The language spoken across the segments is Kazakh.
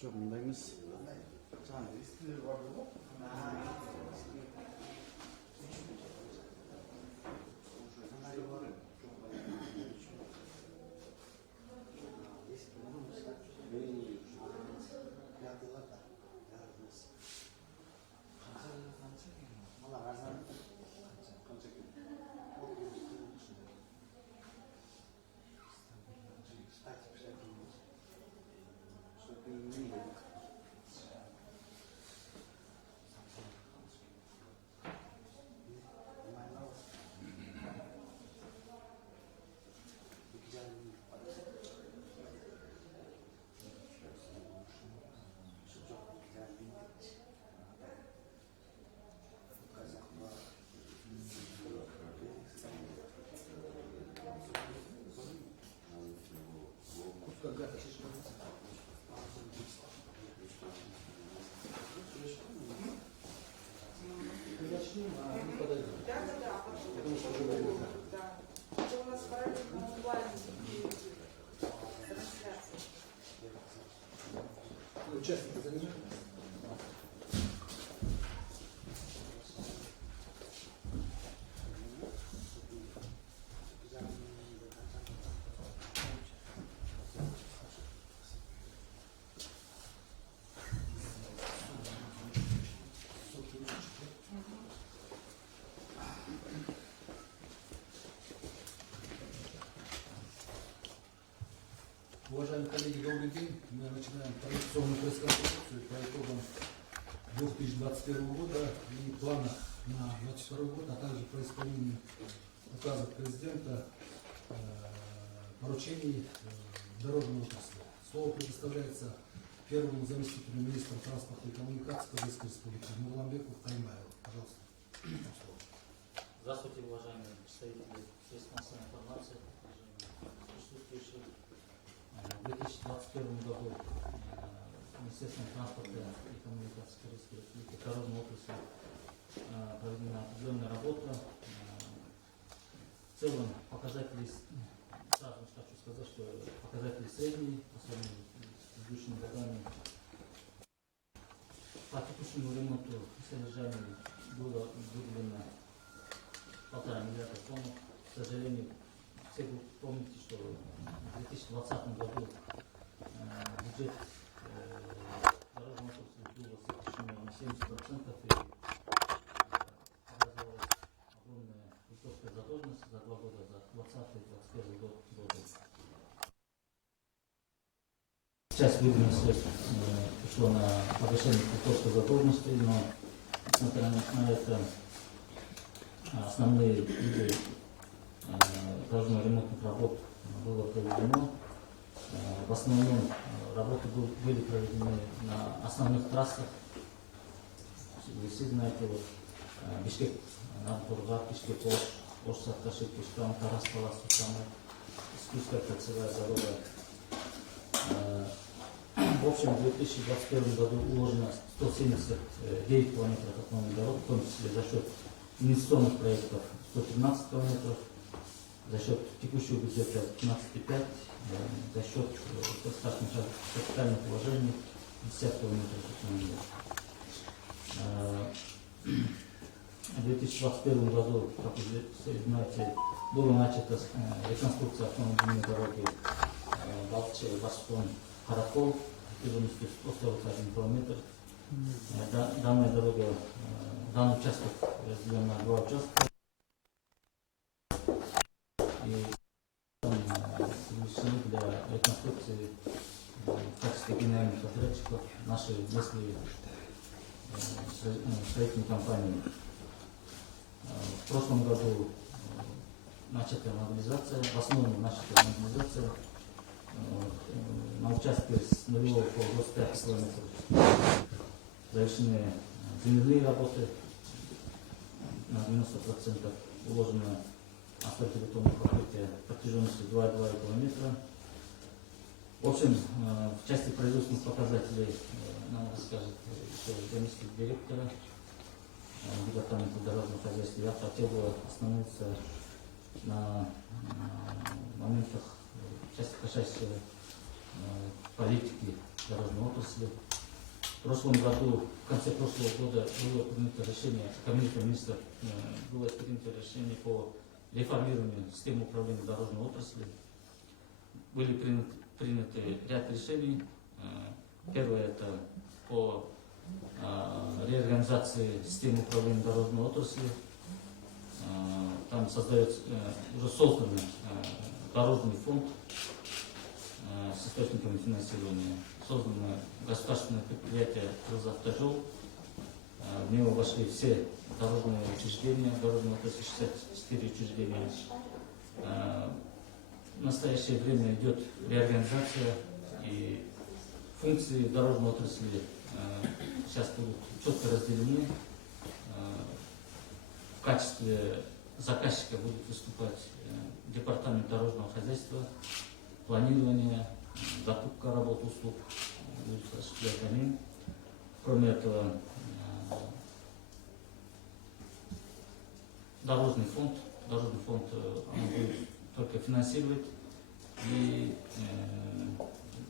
Çok mundayız. Участники занимают? Уважаемые коллеги, добрый день. Мы начинаем традиционную пресс-конференцию по итогам 2021 года и планах на 2022 год, а также по исполнению указов президента, поручений дорожной отрасли. Слово предоставляется первому заместителю министра транспорта и коммуникаций Казахской Республики Нурламбеку Каймаеву. Пожалуйста. Здравствуйте, уважаемые представители средств массовой информации, присутствующие. В 2021 году Министерством транспорта и коммуникаций Казахской Республики дорожной отрасли проведена определенная работа. В целом показатели, сразу хочу сказать, что показатели средние, по сравнению с предыдущими годами. По текущему ремонту и содержанию было выделено 1,5 миллиарда тонн. К сожалению, все вы помните, что в 2020 году бюджет дорожного отрасли был сокращен на 70% и образовалась огромная кредиторская задолженность за 2 года, за 2020 и 2021 годы. Сейчас выделено средств пришло на погашение кредиторской задолженности, но несмотря на это основные виды дорожно-ремонтных работ было проведено. В основном работы были проведены на основных трассах. Вы все знаете, вот, Бишкек, Надбургат, Бишкек, Ош, Сатташи, Кишкан, Тарас, Палас, Скифская кольцевая дорога. В общем, в 2021 году уложено 179 километров основных дорог, в том числе за счет инвестиционных проектов 113 километров, за счет текущего бюджета 15,5, за счет капитальных вложений 50 километров автомобилей. В 2021 году, как вы знаете, была начата реконструкция автомобильной дороги Балче-Баскон Харакол протяженностью 141 километр. Данная дорога, данный участок разделен на 2 участка. И совершены для реконструкции в качестве генеральных подрядчиков наши местные строительные компании. В прошлом году начата мобилизация, в основном начата мобилизация на участке с нулевого по 25 километров. Завершены земляные работы на 90%, уложено асфальтобетонное покрытие протяженностью 2,2 километра. В общем, в части производственных показателей нам расскажет еще заместитель директора департамента дорожного хозяйства. Я хотел бы остановиться на моментах части касающихся политики дорожной отрасли. В прошлом году, в конце прошлого года было принято решение, Кабинетом министров было принято решение по реформированию системы управления дорожной отрасли. Были приняты ряд решений. Первое – это по реорганизации системы управления дорожной отрасли. Там создается, уже создан дорожный фонд с источниками финансирования. Создано государственное предприятие «Крылзавтожол». В него вошли все дорожные учреждения, дорожные отрасли, 64 учреждения. В настоящее время идет реорганизация, и функции дорожной отрасли сейчас будут четко разделены. В качестве заказчика будет выступать департамент дорожного хозяйства, планирование, закупка работ, услуг будет осуществлять они. Кроме этого, дорожный фонд он будет только финансировать и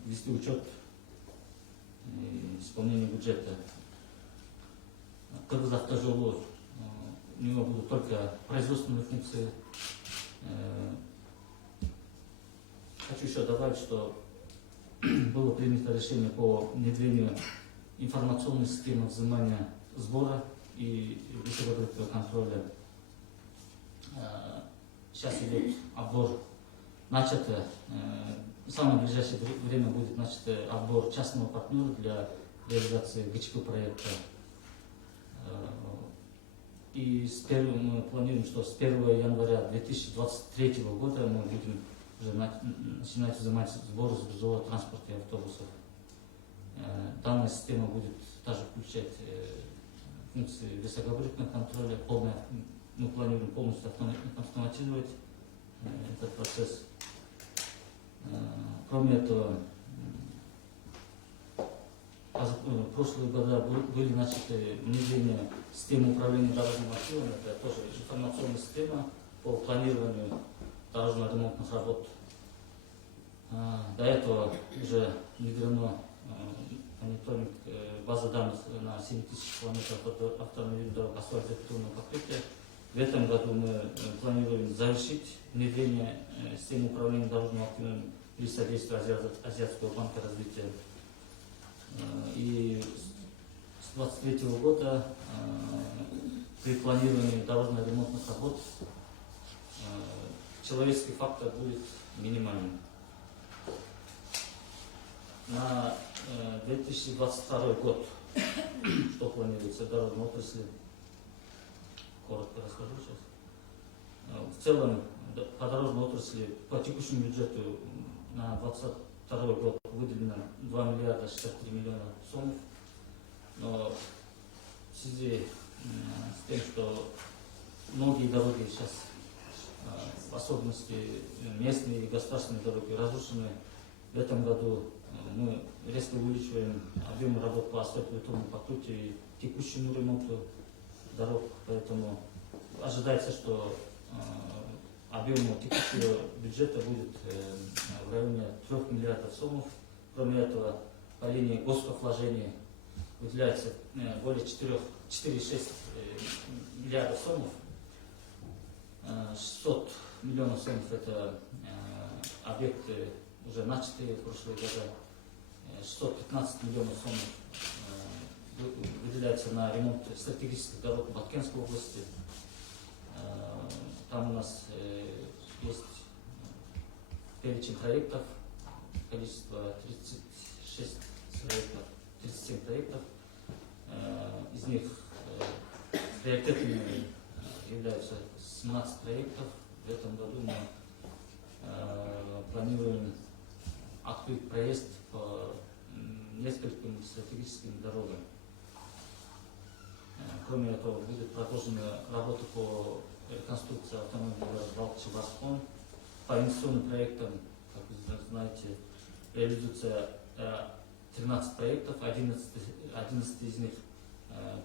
вести учет исполнения бюджета. Крылзавтожолу у него будут только производственные функции. Хочу еще добавить, что было принято решение по внедрению информационной системы взимания сбора и высокогабаритного контроля. Сейчас идет отбор, начато, в самое ближайшее время будет начат отбор частного партнера для реализации ГЧП проекта. И мы планируем, что с 1 января 2023 года мы будем уже начинать взимать сбор с грузового транспорта и автобусов. Данная система будет также включать функции высокогабаритного контроля. Мы планируем полностью автоматизировать этот процесс. Кроме этого, в прошлые года были начаты внедрение системы управления дорожным активом. Это тоже информационная система по планированию дорожно-ремонтных работ. До этого уже внедрено мониторинг базы данных на 7000 километров автомобильных дорог асфальтобетонного покрытия. В этом году мы планируем завершить внедрение системы управления дорожным активом при содействии Азиатского банка развития. И с 2023 года при планировании дорожно-ремонтных работ человеческий фактор будет минимальным. На 2022 год что планируется в дорожной отрасли? Коротко расскажу сейчас. В целом, по дорожной отрасли, по текущему бюджету на 2022 год выделено 2 миллиарда 63 миллиона сомов. Но в связи с тем, что многие дороги сейчас, в особенности местные и государственные дороги, разрушены, в этом году мы резко увеличиваем объем работ по асфальтобетонному покрытию и текущему ремонту дорог, поэтому ожидается, что объем текущего бюджета будет в районе 3 миллиардов сомов. Кроме этого, по линии госвложений выделяется более 4,6 миллиардов сомов. 600 миллионов сомов – это объекты, уже начатые в прошлые года. 615 миллионов сомов выделяется на ремонт стратегических дорог Баткенской области. Там у нас есть перечень проектов, количество 37 проектов. Из них приоритетными являются 17 проектов. В этом году мы планируем открыть проезд по нескольким стратегическим дорогам. Кроме этого, будет продолжена работа по реконструкции автомобиля Балтче-Баскон. По инвестиционным проектам, как вы знаете, реализуется 13 проектов, 11 из них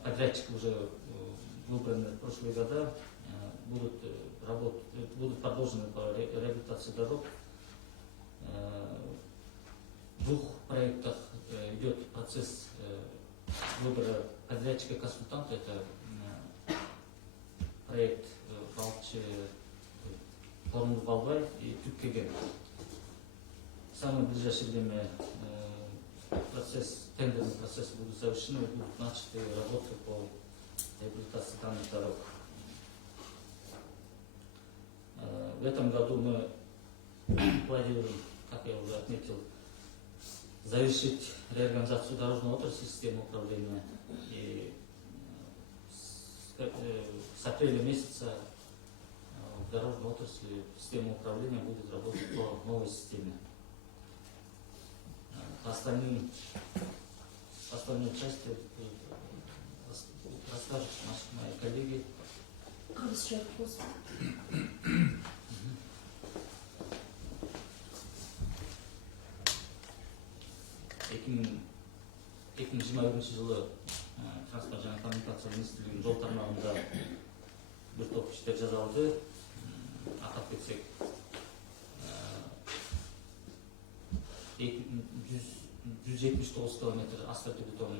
подрядчики уже выбраны в прошлые года, будут продолжены по реабилитации дорог. В 2 проектах процесс выбора подрядчика консультанта, это проект Балчы, Торунду Балбай и Тюккеген. В самое ближайшее время тендерный процесс будут завершены, будут начаты работы по реабилитации данных дорог. В этом году мы планируем, как я уже отметил, завершить реорганизацию дорожной отрасли системы управления. И с апреля месяца в дорожной отрасли система управления будет работать по новой системе. Остальные части расскажут мои коллеги. Жылы транспорт және коммуникация министрлігінің жол тармағында бір топ іштер жасалды. Атап кетсек, 179 километр асфальтобетон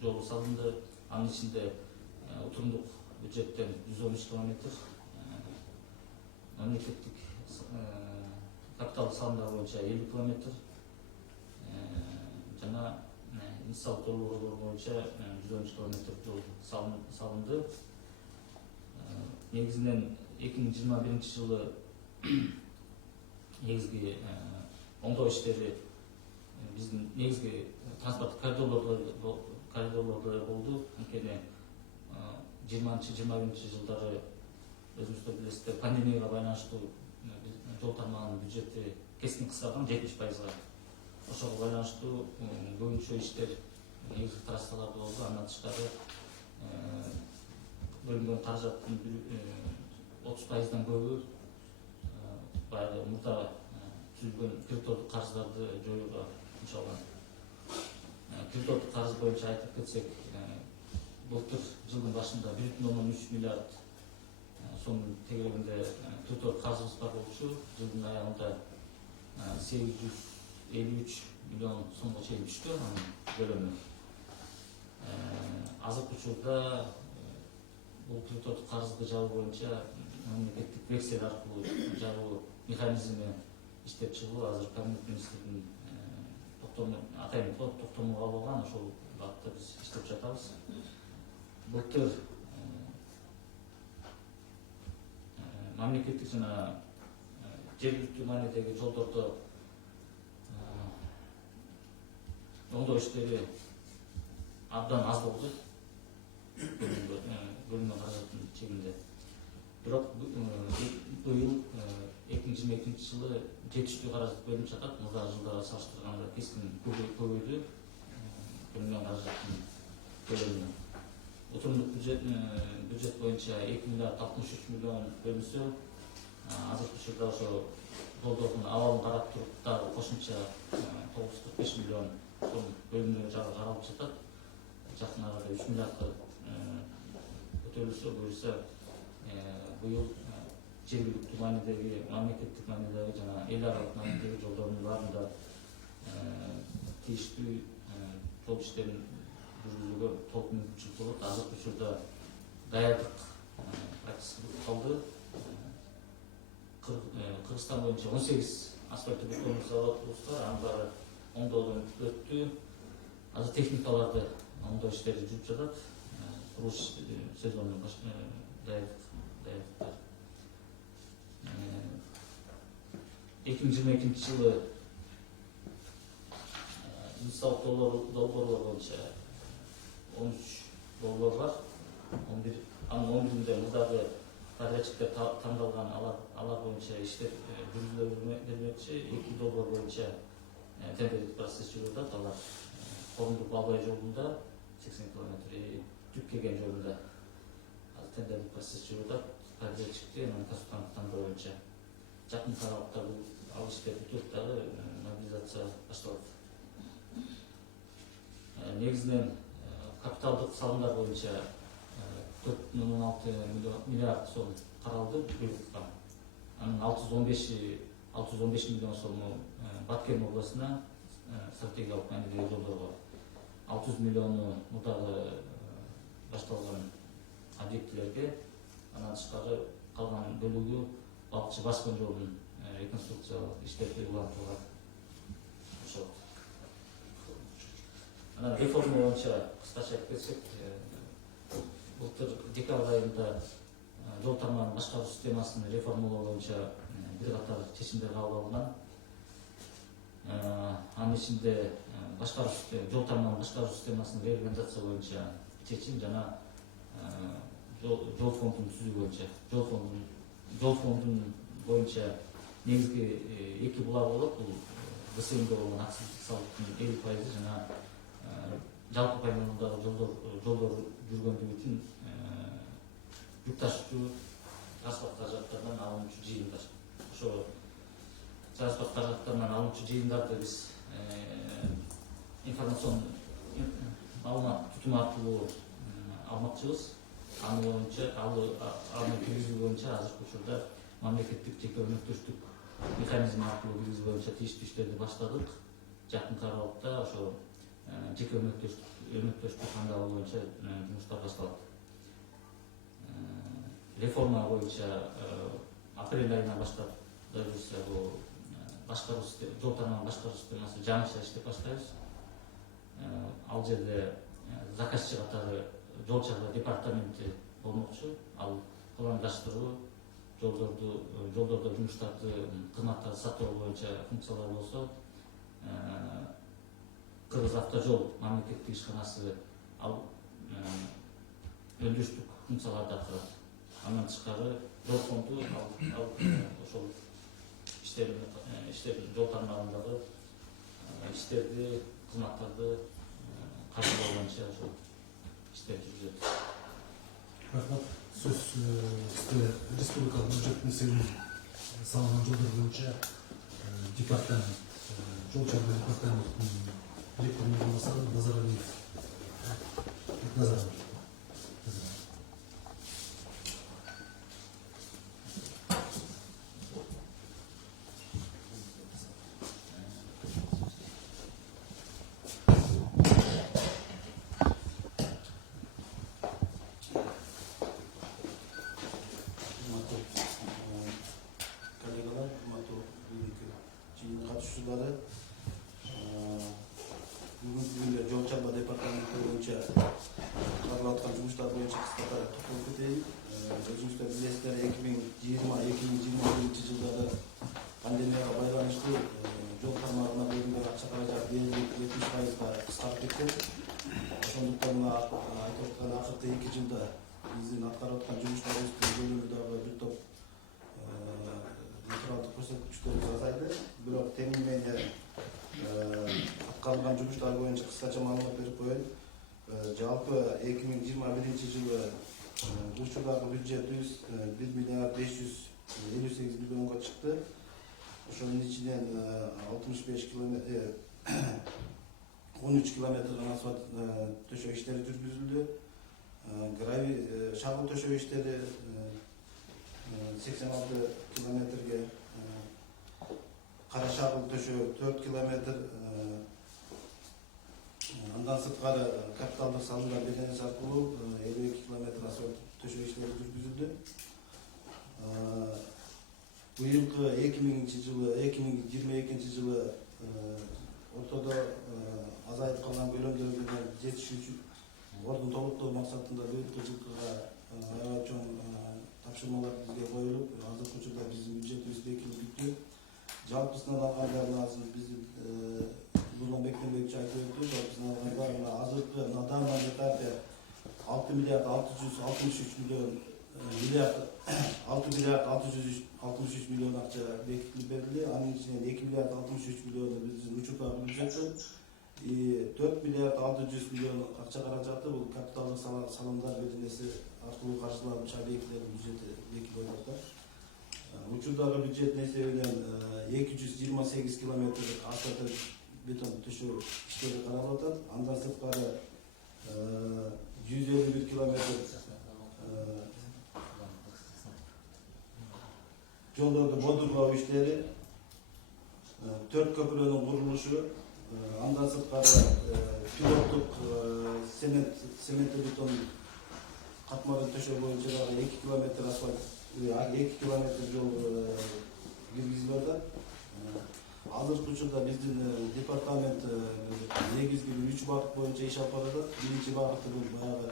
жолы салынды. Анын içinde отурумдук бюджеттен 113 километр, мемлекеттик капиталдык салымдар боюнча 50 километр, жана инициалдык толугулар боюнча 113 километр жол салынды. Негизинен 2021 жылы негизги оңдоо иштери биздин негизги транспорттук коридорлордо болду. Анткени 20-21 жылдары өзүңүздөр билесиздер, пандемияга байланыштуу жол тармагынын бюджети кескин кыскарган 70%. Ошого байланыштуу көбүнчө иштер негизги трассаларда болду. Андан тышкары бөлүнгөн каражаттын 30%дан көбү баягы мурда түзүлгөн кредитордук карыздарды жоюуга жумшалган. Кредитордук карыз боюнча айтып кетсек, былтыр жылдын башында 1,3 миллиард сомдун тегерегинде кредитордук карызыбыз бар болчу. Жылдын аягында 853 миллион сомго чейин түштү анын көлөмү. Азыркы учурда бул кредитордук карызды жабуу боюнча мемлекеттик вексель аркылуу жабуу механизми иштеп чыгуу азыр коммуникация министрлигинин атайын токтомго алынган. Ошол багытта биз иштеп жатабыз. Былтыр мамлекеттик жана жергиликтүү маанидеги жолдордо оңдоо иштери абдан аз болду бөлүнгөн каражаттын чегинде. Бирок быйыл 2022 жылы жетиштүү каражат бөлүнүп жатат. Мурдагы жылдарга салыштырганда кескин көбөйдү бөлүнгөн каражаттын көлөмү. Отурумдук бюджет боюнча 2 миллиард 63 миллион бөлүнсө, азыркы учурда ошо жолдордун абалын карап туруп дагы кошумча 945 миллион сом бөлүнүү жагы каралып жатат. Жакын арада 3 миллиардка көтөрүлсө, буюрса быйыл жергиликтүү маанидеги, мамлекеттик маанидеги жана эл аралык маанидеги жолдордун баарында тийиштүү жол иштерин жүргүзүүгө толук мүмкүнчүлүк болот. Азыркы учурда даярдык процесси калды. Кыргызстан боюнча 18 асфальтобетон заводубуз бар, анын баары оңдоодон өттү. Азыр техникаларды оңдоо иштери жүрүп жатат. Курулуш сезонунун даярдыктар. 2022 жылы инициалдык долбоорлор боюнча 13 долбоор бар. Анын 11-inde мурдагы подрядчиктер тандалган, алар боюнча иштер жүргүзүлө бермекчи. 2 долбоор боюнча тендерлик процесс жүрүп жатат. Алар Торунду Балбай жолунда 80 километр, Тюккеген жолунда тендерлик процесс жүрүп жатат. Подрядчикти консультант тандоо боюнча жакын аралыкта ал иштер бүтүп дагы мобилизация башталат. Негизинен капиталдык салымдар боюнча 4,6 миллиард сом каралды бюджетке. Анын 615 миллион сому Баткен областына стратегиялык маанидеги жолдорго 600 миллиону мурдагы башталган объектилерге, андан тышкары калган бөлүгү балыкчы баскан жолдун реконструкциялык иштерге улантылган. Ошол. Анан реформа боюнча кыскача айтып кетсек, былтыр декабрь айында жол тармагын башкаруу системасын реформалоо боюнча бир катар чечимдер кабыл алынган. Анын ичинде жол тармагын башкаруу системасын реорганизация боюнча чечим жана жол фондун түзүү боюнча, жол фондун боюнча негизги эки булак болот. Бул ГСМге болгон акциздик салыктын 50% жана жалпы пайдалануудагы жолдор жүргөндүгү үчүн жүк ташуучу транспорт каражаттарынан алынуучу жыйындар. Ошо транспорт каражаттарынан алынуучу жыйындарды биз информацион маалымат тутум аркылуу алмакчыбыз. Аны боюнча аны киргизүү боюнча азыркы учурда мамлекеттик жеке өнөктөштүк механизми аркылуу киргизүү боюнча тийиштүү иштерди баштадык. Жакын аралыкта ошо жеке өнөктөштүк тандоо боюнча жумуштар башталат. Реформа боюнча апрель айынан баштап бул жол тармагын башкаруу системасы жаңыча иштеп баштайбыз. Ал жерде заказчы катары жол чагуу департаменти болмокчу. Ал пландаштыруу, жолдордо жумуштарды, кызматтарды сатуу боюнча функциялар болсо, Кыргыз автожол мамлекеттик ишканасы ал өндүрүштүк функцияларды аткарат. Андан тышкары жол фонду ошол иштер жол тармагындагы иштерди, кызматтарды каржылоо боюнча ошол иштер жүргүзөт. Рахмат. Сөз сизде республикалык бюджеттин салынган жолдор боюнча департамент, жол чагуу департаментинин директорунун орунбасары Назаралиев. Коллегалар, катышуучулары, бүгүнкү күндө жол чагуу департаменти боюнча каралып аткан жумуштар боюнча кыскача токтолуп кетейин. Өзүңүздөр билесиздер, 2020-2021 жылдары пандемияга байланыштуу жол тармагына бөлүнгөн акча каражат 70%га кыскарып кеткен. Ошондуктан айтып аткан акыркы 2 жылда биздин аткарып аткан жумуштарыбыздын көлөмү дагы бир топ материалдык көрсөткүчтөрүбүз азайды. Бирок тең менен аткарылган жумуштар боюнча кыскача маалымат берип коеюн. Жалпы 2021 жылы учурдагы бюджетибиз 1 миллиард 558 миллионго чыкты. Ошонун ичинен 65 километр 13 километр асфальт төшөө иштери жүргүзүлдү. Гравий шагыл төшөө иштери 86 километрге, кара шагыл төшөө 4 километр, андан сырткары капиталдык салымдар беленеси аркылуу 52 километр асфальт төшөө иштери жүргүзүлдү. Быйылкы 2022 жылы ортодо азайып калган бөлүмдөргө жетишүү үчүн ордун толуктоо максатында быйылкы жылкыга аябай чоң тапшырмалар бизге коюлуп, азыркы учурда биздин бюджетибиз бекитилиптү. Жалпысынан алганда биздин Нурлан Бектенбекович айтып өттү. Жалпысынан алганда азыркы на данном этапе 6 миллиард 663 миллион акча бекитилип берилди. Анын ичинен 2 миллиард 63 миллиону биздин учурдагы бюджеттен, 4 миллиард 600 миллион акча каражаты бул капиталдык салымдар беленеси аркылуу каржыланып объектилердин бюджети бекитилип атат. Учурдагы бюджеттин эсебинен 228 километр асфальт бетон төшөө иштери каралып атат. Андан сырткары 151 километр жолдорду бодурлоо иштери, 4 көпүрөнүн курулушу, Андан сырткары пилоттук цемент бетон катмарын төшөө боюнча дагы 2 километр асфальт, 2 километр жол киргизип атат. Азыркы учурда биздин департамент негизги 3 багыт боюнча иш алып баратат. Биринчи багыты бул баягы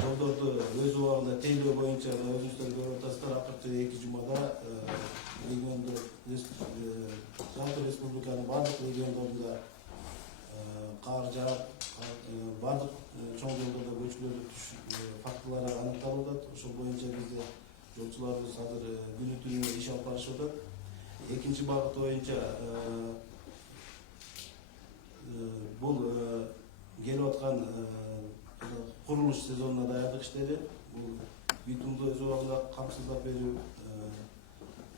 жолдорду өз убагында тейлөө боюнча өзүңүздөр көрүп атасыздар. Акыркы 2 жумада региондо жалпы республиканын бардык региондорунда кар жаап, бардык чоң жолдордо көчкүлөрдү түш фактылары аныкталып атат. Ошол боюнча бизде жолчуларыбыз азыр күнү түнү иш алып барышып атат. Экинчи багыт боюнча бул келип аткан курулуш сезонуна даярдык иштери, бул битумду өз убагында камсыздап берүү,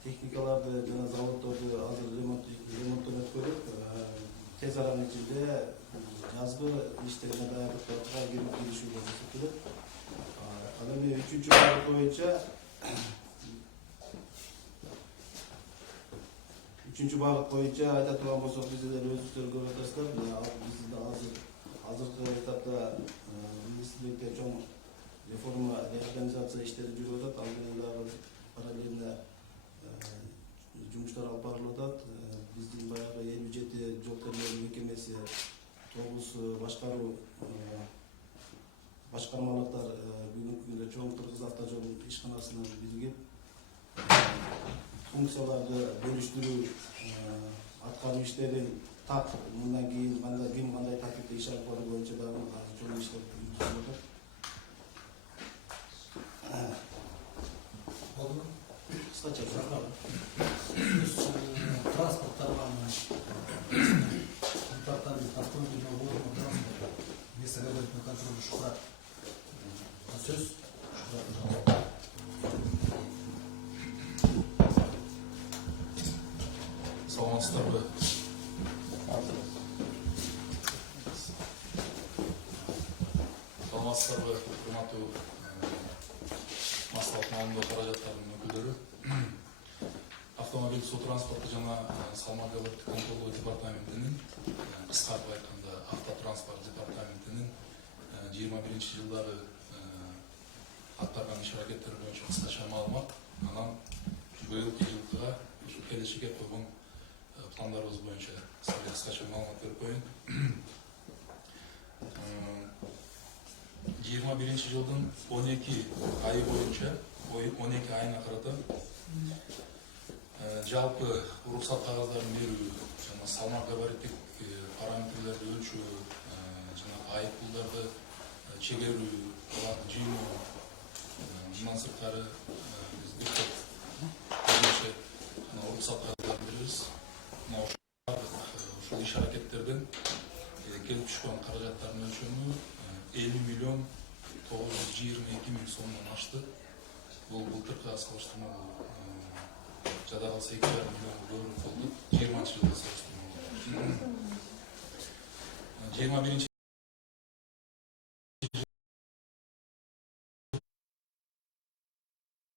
техникаларды жана заводдорду азыр ремонттон өткөрүп, тез аранын ичинде жазгы иштерине даярдыкка киришүү деп эсептелет. Ал эми үчүнчү багыт боюнча айта турган болсок, бизде деле өзүңүздөр көрүп атасыздар. Бизде азыркы этапта министрликте чоң реформа, реорганизация иштери жүрүп атат. Ал менен дагы параллельно жумуштар алып барылып атат. Биздин баягы 57 жол тергөө мекемеси, 9 башкармалыктар бүгүнкү күндө чоң Кыргыз автожол ишканасына биригип функцияларды бөлүштүрүү, аткаруу иштерин так мындан кийин ким кандай тартипте иш алып баруу боюнча дагы чоң иштер жүрүп атат. Кыскача транспорттарга департамент автомобильного ввозного транспорта местного регламентного контроля Шухрат. Сөз Шухрат, пожалуйста. Саламатсыздарбы? Саламатсыздарбы, урматтуу маслихат маалымдоо каражаттарынын өкүлдөрү. Автомобиль суу транспорту жана салмак аларды контролдоо департаментинин, кыскартып айтканда автотранспорт департаментинин 21-жылдары аткарган иш аракеттери боюнча кыскача маалымат, анан быйылкы жылга ушу келечекке койгон пландарыбыз боюнча сизге кыскача маалымат берип коеюн. 21-жылдын 12 айы боюнча, 12 айына карата жалпы уруксат кагаздарын берүү жана салмак габариттик параметрлерди өлчөө жана айыппулдарды чегерүү, аларды жыйноо, мындан сырткары биз бирнече уруксат кагаздарын беребиз. Ушул иш аракеттерден келип түшкөн каражаттардын өлчөмү 50.922.000 сомдон ашты. Бул былтыркыга салыштырмалуу жада калса 2,5 миллион көбүрөөк болду. 20-жылга салыштырмалуу. 21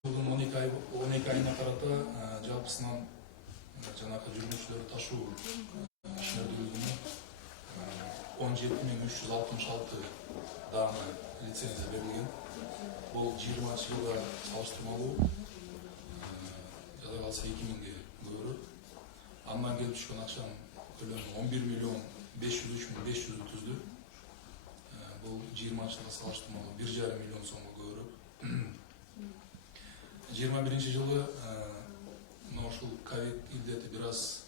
жылдын 12 айына карата жалпысынан жанакы жүргүнчүлөрдү ташуу ишмердүүлүгүнө 17.366 даана лицензия берилген. Бул 20-жылга салыштырмалуу жада калса 2.000ге көбүрөөк. Андан келип түшкөн акчанын көлөмү 11.503.500 түздү. Бул 20-жылга салыштырмалуу 1,5 миллион сомго көбүрөөк. 21-жылы ушул ковид илдети бир аз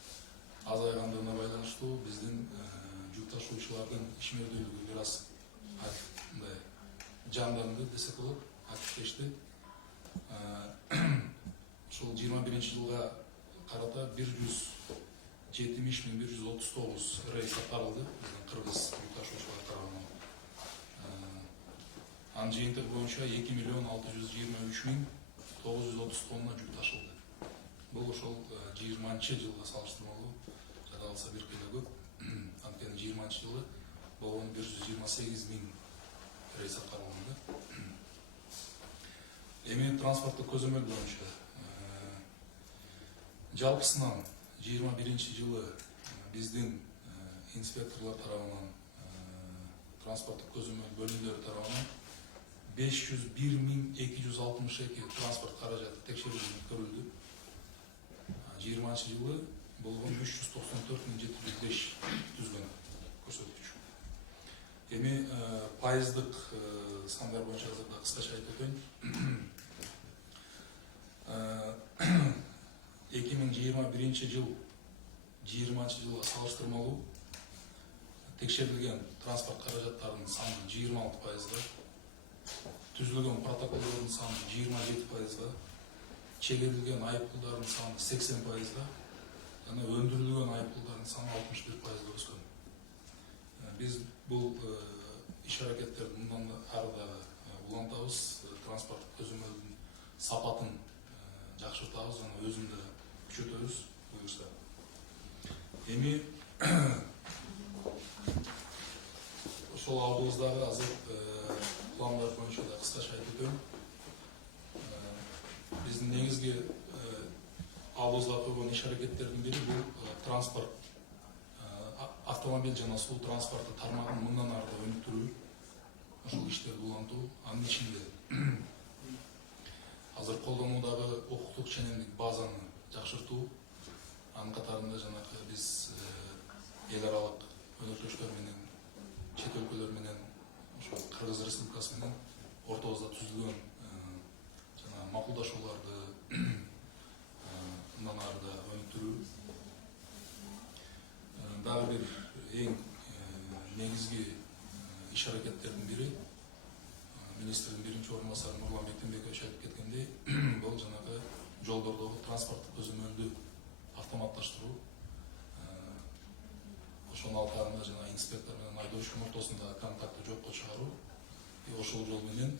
азайгандыгына байланыштуу биздин жүк ташуучулардын ишмердүүлүгү бир аз мындай жанданды десек болот, активдешти. Ушул 21-жылга карата 170.139 рейс аткарылды биздин кыргыз жүк ташуучулар тарабынан. Анын жыйынтыгы боюнча 2.623.930 тонна жүк ташылды. Бул ошол 20-жылга салыштырмалуу жада калса бир кыйла көп. Анткени 20-жылы болгон 128.000 рейс аткарылган. Эми транспорттук көзөмөл боюнча жалпысынан 21-жылы биздин инспекторлар тарабынан, транспорттық көзөмөл бөлімдері тарабынан 501.262 транспорт қаражаты текшеруден көрілді. 20 жылы болған 394.705 түзген көрсөткүч. Эми пайыздык сандар боюнча азырда кыскача айтып өтөйүн. 2021 жыл 20 жылга салыштырмалуу текшерилген транспорт каражаттарынын саны 26%, түзүлгөн протоколдордун саны 27%, чегерилген айыппулдардын саны 80%, жана өндүрүлгөн айыппулдардын саны 61% өскөн. Биз бул иш аракеттерди мындан ары дагы улантабыз, транспорт көзөмөлдүн сапатын жакшыртабыз, жана өзүн да күчөтөбүз буюрса. Эми ошол алдыбыздагы азыр пландар боюнча да кыскача айтып өтөйүн. Биздин негизги алдыбызга койгон иш аракеттердин бири бул транспорт, автомобиль жана суу транспорты тармагын мындан ары да өнүктүрүү, ошол иштерди улантуу. Анын ичинде азыр колдонуудагы укуктук ченемдик базаны жакшыртуу, анын катарында жанагы биз эл аралык өнөктөштөр менен, чет өлкөлөр менен, ошо Кыргыз Республикасы менен ортобузда түзүлгөн жана макулдашууларды мындан ары да өнүктүрүү. Дагы бир эң негизги иш аракеттердин бири министрдин биринчи орун басары Нурлан Бектенбекович айтып кеткендей, бул жанагы жолдордогу транспорттук көзөмөлдү автоматташтыруу. Ошонун алкагында жана инспектор менен айдоочунун ортосунда контактты жокко чыгаруу, ошол жол менен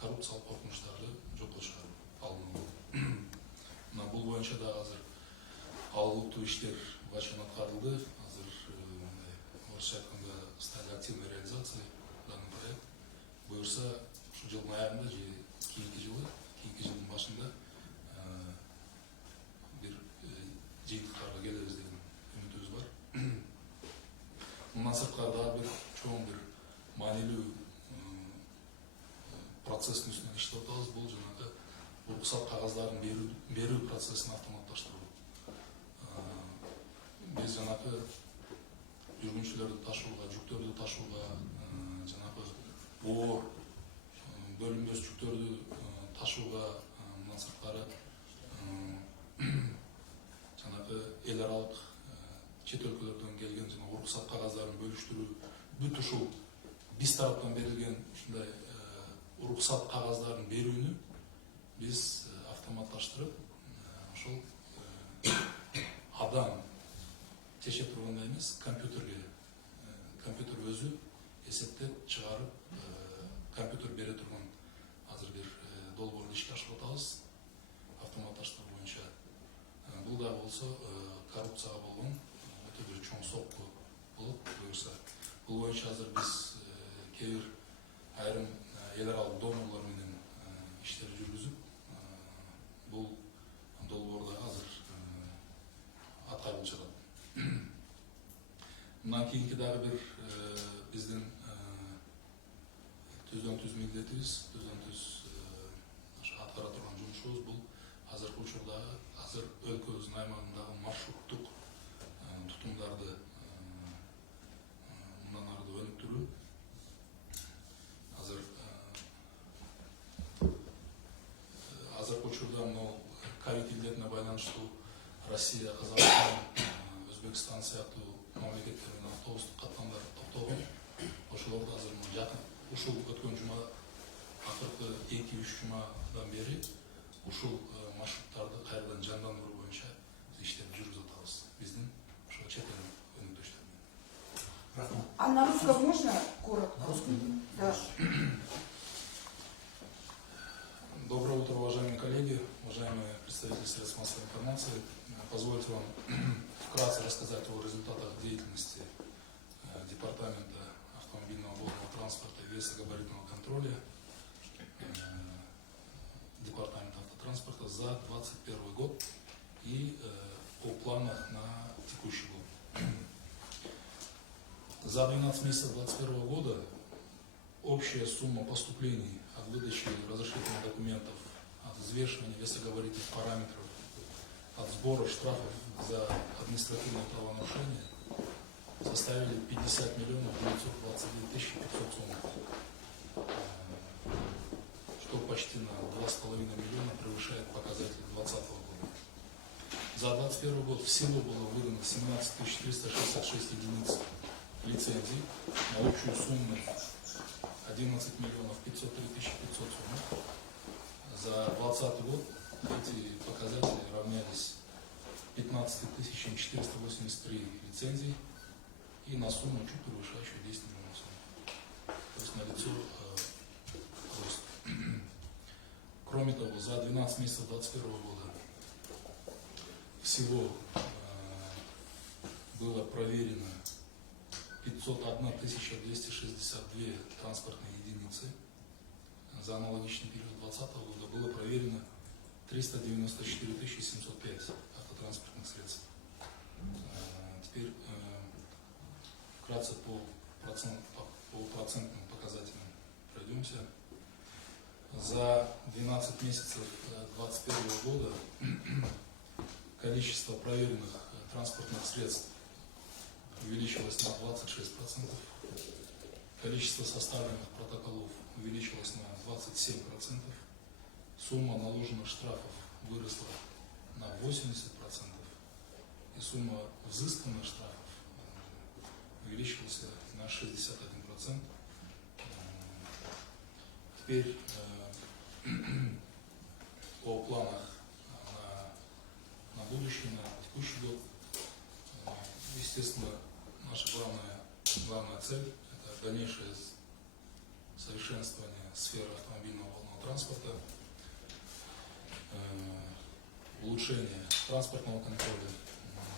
коррупциялык коркунучтарды жокко чыгаруу алдын алуу. Мына бул боюнча да азыр алгылыктуу иштер башынан аткарылды. Азыр орусча айтканда стали активной реализации данный проект. Буюрса ушул жылдын аягында же кийинки жылдын башында бир жыйынтыктарга келебиз деген үмүтүбүз бар. Мындан сырткары дагы бир чоң бир маанилүү процесстин үстүнөн иштеп атабыз. Бул жанагы уруксат кагаздарын берүү процессин автоматташтыруу. Биз жанагы жүргүнчүлөрдү ташууга, жүктөрдү ташууга, жанагы оор бөлүнбөс жүктөрдү ташууга, мындан сырткары жанагы эл аралык чет өлкөлөрдөн келген жана уруксат кагаздарын бөлүштүрүү, бүт ушул биз тараптан берилген ушундай уруксат кагаздарын берүүнү биз автоматташтырып, ошол адам чече тургандай эмес, компьютер өзү эсептеп чыгарып, компьютер бере турган азыр бир долбоорду ишке ашырып атабыз автоматташтыруу боюнча. Бул да болсо коррупцияга болгон өтө бир чоң сопку болот буюрса. Бул боюнча азыр биз кээ бир айрым эл аралык донорлор менен иштер жүргүзүп, бул долбоорду азыр аткарылып жатат. Мындан кийинки дагы бир биздин түздөн түз милдетибиз, түздөн түз аткара турган жумушубуз бул азыркы учурда азыр өлкөбүздүн аймагындагы маршруттук тутумдарды мындан ары да өнүктүрүү. Азыркы учурда мына ковид илдетине байланыштуу Россия, Казакстан, Өзбекстан сыяктуу мамлекеттер менен автобустук каттамдар токтогон. Ошолорду азыр жакын ушул өткөн жума, акыркы 2-3 жумадан бери ушул маршруттарды кайрадан жандандыруу боюнча иштерди жүргүзүп атабыз биздин ошол чет эл өнөктөштөр менен. А на русском можно коротко? На русском? Да. Доброе утро, уважаемые коллеги, уважаемые представители средств массовой информации. Позвольте вам вкратце рассказать о результатах деятельности Департамента автомобильного водного транспорта и весогабаритного контроля Департамента автотранспорта за 2021 год и о планах на текущий год. За 12 месяцев 2021 года общая сумма поступлений от выдачи разрешительных документов, от взвешивания весогабаритных параметров, от сбора штрафов за административное правонарушение составили 50 миллионов 922 тысячи 500 сомов, что почти на 2,5 миллиона превышает показатель 2020 года. За 2021 год всего было выдано 17 366 единиц лицензий на общую сумму 11 миллионов 503 тысячи 500 сомов. За 2020 год эти показатели равнялись 15 483 лицензий и на сумму чуть превышающую 10 миллионов сомов. То есть налицо рост. Кроме того, за 12 месяцев 2021 года всего было проверено 501 262 транспортные единицы. За аналогичный период 2020 года было проверено 394 705 автотранспортных средств. Теперь вкратце по процентным показателям пройдемся. За 12 месяцев 2021 года количество проверенных транспортных средств увеличилось на 26%, количество составленных протоколов увеличилось на 27%, сумма наложенных штрафов выросла на 80%, и сумма взысканных штрафов увеличилась на 61%. Теперь о планах на будущее, на текущий год. Естественно, наша главная цель – это дальнейшее совершенствование сферы автомобильного волнового транспорта, улучшение транспортного контроля,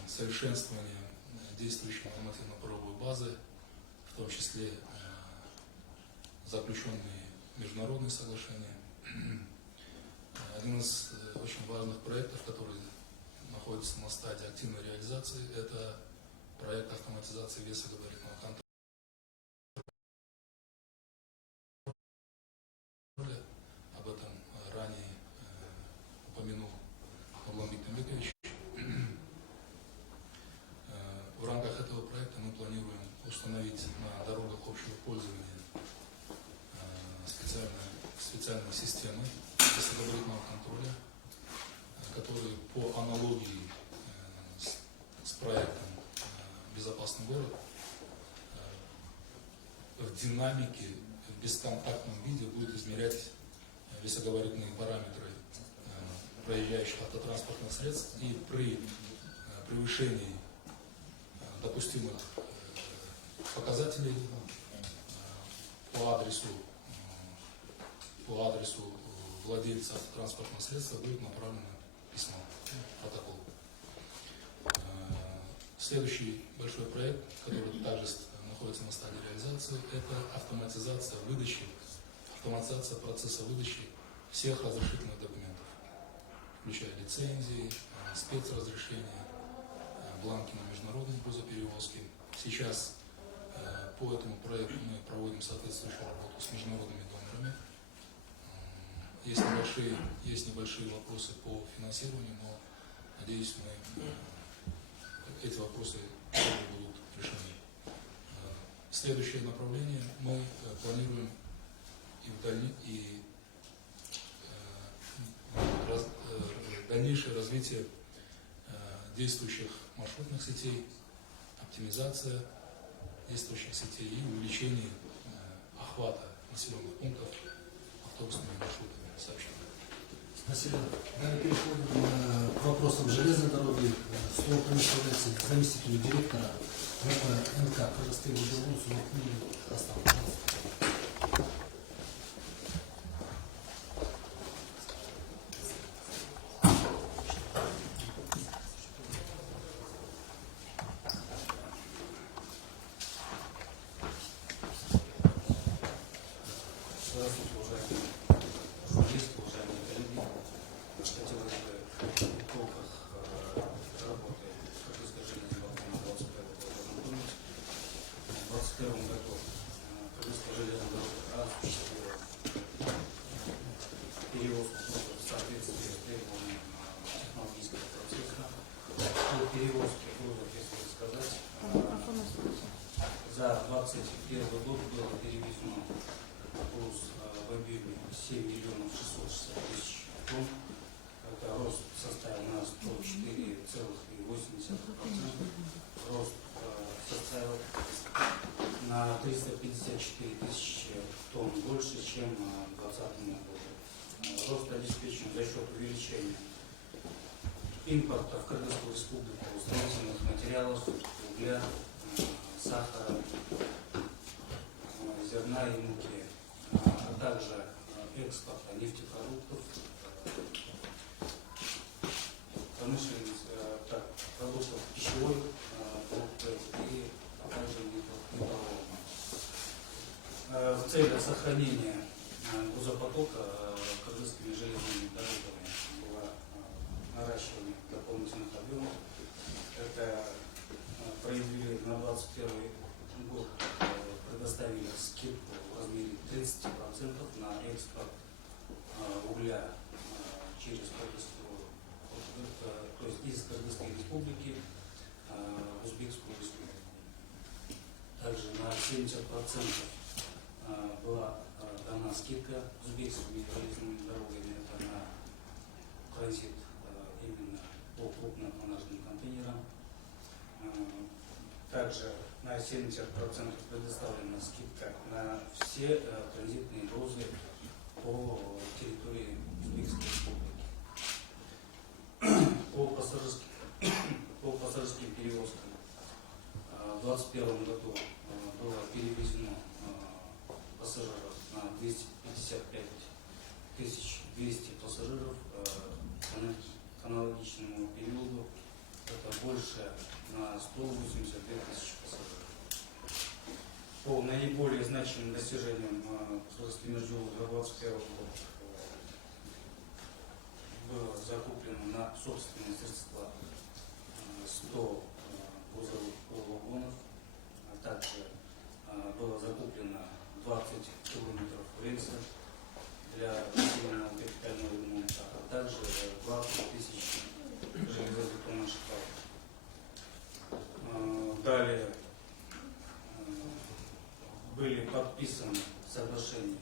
совершенствование действующей нормативно-правовой базы, в том числе заключенные международные соглашения. Один из очень важных проектов, который находится на стадии активной реализации, это проект автоматизации весогабаритного контроля. Об этом ранее упомянул Нурлан Бектембекович. В рамках этого проекта мы планируем установить на дорогах общего пользования специальные системы весогабаритного контроля, которые по аналогии с проектом «Безопасный город» в динамике, в бесконтактном виде будет измерять весогабаритные параметры проезжающих автотранспортных средств, и при превышении допустимых показателей по адресу владельца автотранспортного средства будет направлено письмо, протокол. Следующий большой проект, который также находится на стадии реализации, это автоматизация процесса выдачи всех разрешительных документов, включая лицензии, спецразрешения, бланки на международные грузоперевозки. Сейчас по этому проекту мы проводим соответствующую работу с международными донорами. Есть небольшие вопросы по финансированию, но, надеюсь, эти вопросы будут решены. Следующее направление мы планируем дальнейшее развитие действующих маршрутных сетей, оптимизация действующих сетей и увеличение охвата населенных пунктов автобусными маршрутами сообщения. Спасибо. Далее переходим к вопросам железной дороги. Слово предоставляется заместителю директора НК Казахстан Остав. Здравствуйте, уважаемые журналисты, уважаемые коллеги. Хотелось бы в итогах работы, как вы скажете, 21 года ознакомить. 44 тысячи тонн, больше, чем в 2020 году. Рост обеспечен за счет увеличения импорта в Кыргызскую республику строительных материалов, угля, сахара, зерна и муки, а также экспорта нефтепродуктов, промышленность, продуктов пищевой и также металлолома. В целях сохранения грузопотока кыргызскими железными дорогами было наращивание дополнительных объемов. Это произвели на 2021 год, предоставили скидку в размере 30% на экспорт угля через Кыргызскую, то есть из Кыргызской республики в Узбекскую республику. Также на 70% была дана скидка узбекскими железными дорогами, это на транзит именно по крупнотоннажным контейнерам. Также на 70% предоставлена скидка на все транзитные грузы по территории Узбекской республики. По пассажирским перевозкам в 2021 году было перевезено пассажиров на 255 200 пассажиров. К аналогичному периоду это больше на 182 тысячи пассажиров. По наиболее значимым достижениям Кыргызской международной за 2021 год было закуплено на собственные средства 100 грузовых вагонов, а также было закуплено 20 километров рельса для усиленного капитального ремонта, а также 20 тысяч железобетонных шкафов. Далее были подписаны соглашения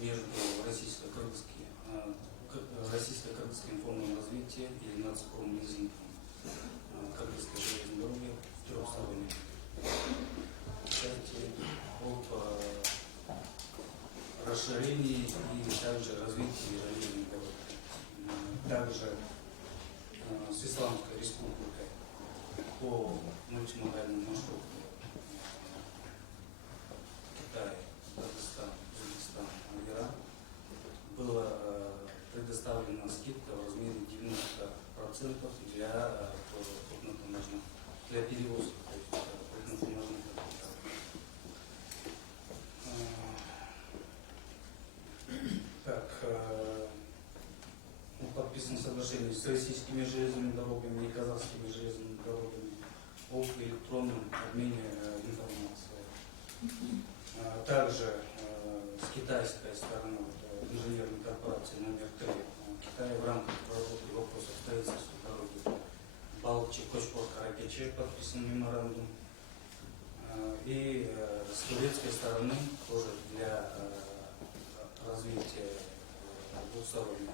между Российско-Кыргызским фондом развития и нацпромлизингом Кыргызской железной дороги в трехстороннем об расширении и также развитии железной дороги. Также с Исламской республикой по мультимодальному маршруту Китай, Казахстан, Узбекистан, Иран была предоставлена скидка в размере 90% для крупнотоннажных, для перевозок крупнотоннажных капиталов. Подписано соглашение с российскими железными дорогами и казахскими железными дорогами об электронном обмене информацией. Также с китайской стороны инженерной корпорации номер 3 Китая в рамках проработки вопросов строительства дороги Балчик-Кочпор-Каракече подписан меморандум. И с турецкой стороны тоже для развития двухстороннего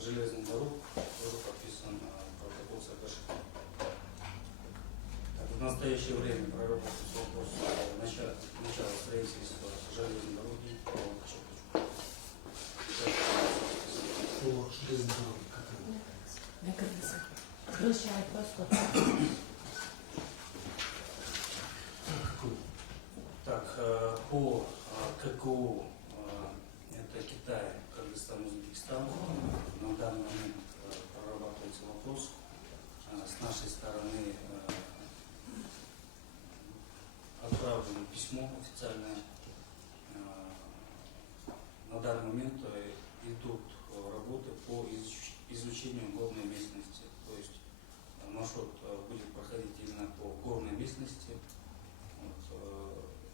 железных дорог тоже подписан протокол соглашения. В настоящее время проработать вопрос начала строительства железной дороги по Балчик-Кочпор. По железной дороге, как На Кыргызстан. Крыша просто. Так, по ККУ это Китай, Кыргызстан, Узбекистан. На данный момент прорабатывается вопрос. С нашей стороны отправлено письмо официальное. На данный момент идут работы по изучению горной местности. То есть маршрут будет проходить именно по горной местности.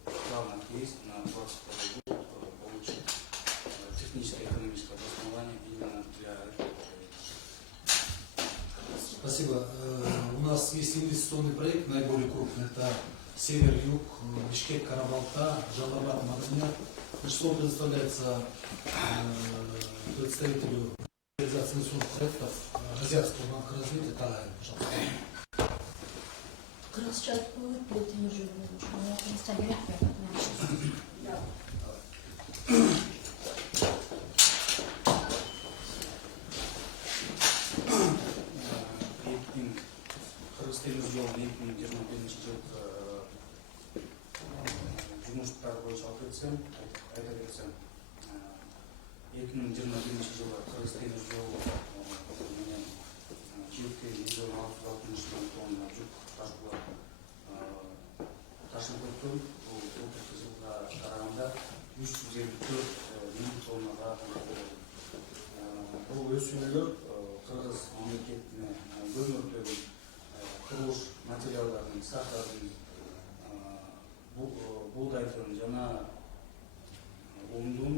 В планах есть на 2022 год получить техническое и экономическое обоснование именно для этого проекта. Спасибо. У нас есть инвестиционный проект, наиболее крупный, это Север-Юг, Бишкек, Карабалта, Жалабад, Маданьяр. Слово предоставляется представителю реализации инвестиционных проектов Азиатского банка развития Талая, пожалуйста. Кыргызча айтып коет бул темиржол боюнча. Мен кыргызча билет. Кыргыз темир жолунун 2021 жумуштары боюнча алып кетсем, айта кетсем, 2021 жылы Кыргыз темир жолу менен жүктө 160 мың тонна жүк ташылып өткөн. Бул былтыркы жылга караганда 354 мың тоннага болот. Бул өсүүлөр Кыргыз мамлекетине көмүрдөгү курулуш материалдарын, сахарын, булгайдын жана ундун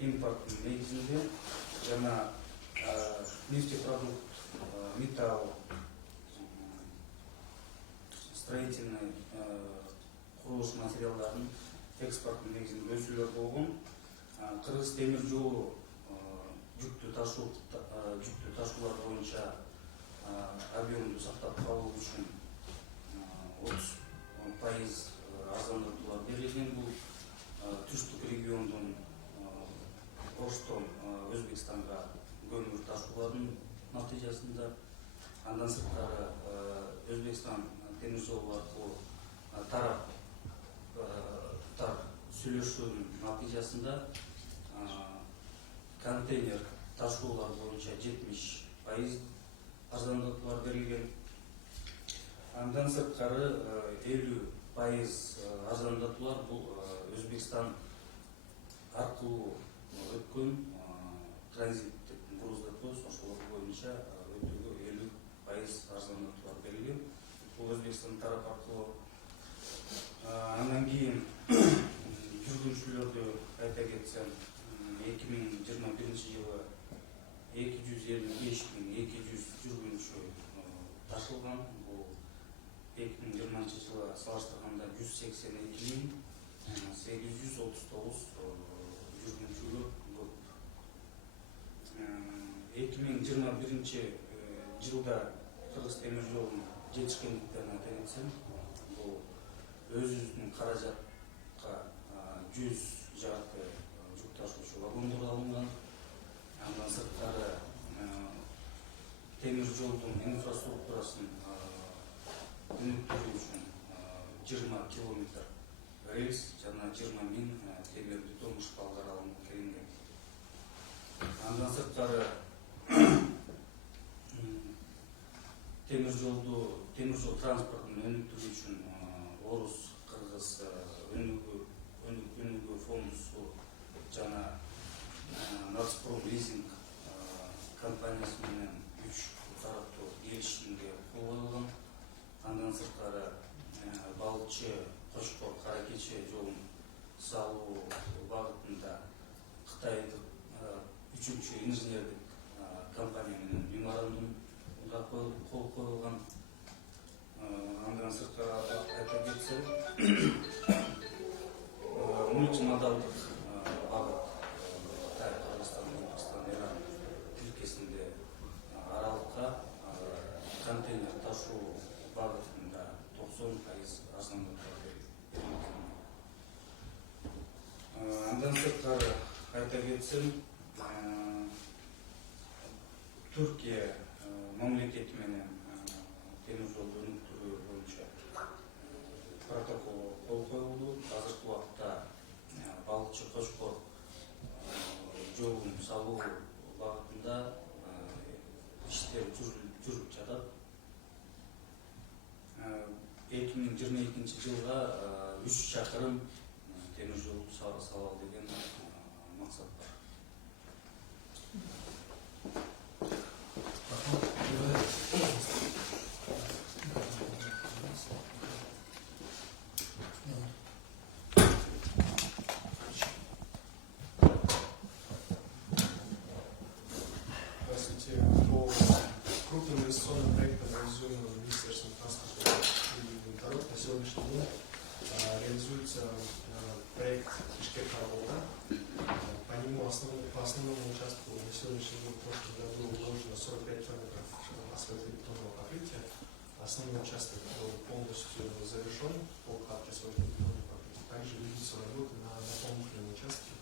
импорттун негизинде жана нефтепродукт, металл, строительный курулуш материалдарын экспорттун негизинде өсүүлөр болгон. Кыргыз темир жолу жүктү ташуулар боюнча объемду сактап калуу үчүн 30% арзандатуулар берилген. Бул түштүк региондун Оштон Өзбекстанга көмүр ташуулардын натыйжасында, андан сырткары Өзбекстан темир жолу аркылуу тараптар сүйлөшүүнүн натыйжасында контейнер ташуулар боюнча 70% арзандатуулар берилген. Андан сырткары 50% арзандатуулар бул Өзбекстан аркылуу өткөн транзиттик груздарды ошолор боюнча өтүүгө 50% арзандатуулар берилген. Бул Өзбекстан тарап аркылуу. Андан кийин жүргүнчүлөрдү айта кетсем, 2021 жылы 255.200 жүргүнчү ташылган. Бул 2020 жылы салыштырганда 182.839 жүргүнчүлөр көп. 2021 жылда Кыргыз темир жолунун жетишкендиктерин айта кетсем, бул өзүбүздүн каражатка 100 жарты жүк ташуучу вагондор алынган. Андан сырткары темир жолдун инфраструктурасын өнүктүрүү үчүн 20 километр рельс жана 20 миң темир бетон шпалдар алынып келинген. Андан сырткары темир жол транспортун өнүктүрүү үчүн Орус Кыргыз өнүгүү фондусу жана Нацпром лизинг компаниясы менен 3 тараптуу келишимге кол коюлган. Андан сырткары Балчы Кочкор Каракече жолун салуу багытында Кытайдык 3-чү инженердик компания менен меморандумга кол коюлган. Андан сырткары айта кетсем, мультимодалдык багыт Кытай, Кыргызстан, Өзбекстан, Иран өлкесинде аралыкка контейнер ташуу багытында 90% арзандатуулар берилген. Андан сырткары айта кетсем, Түркия мамлекети менен темир жолду өнүктүрүү боюнча протокол кол коюлду. Азыркы убакта Балчы Кочкор жолун салуу багытында иштер жүрүп жатат. 2022 жылга 3 чакырым темир жолду салуу деген максат бар. Здравствуйте. По крупным инвестиционным проектам, реализуемым Министерством транспорта и дорог, на сегодняшний день реализуется проект Бишкек-Карабалда. По нему, по основному участку, на сегодняшний день в прошлом году вложено 45 километров асфальтобетонного покрытия. основной участок полностью завершен по кладке асфальтобетонного покрытия. Также ведутся работы на дополнительном участке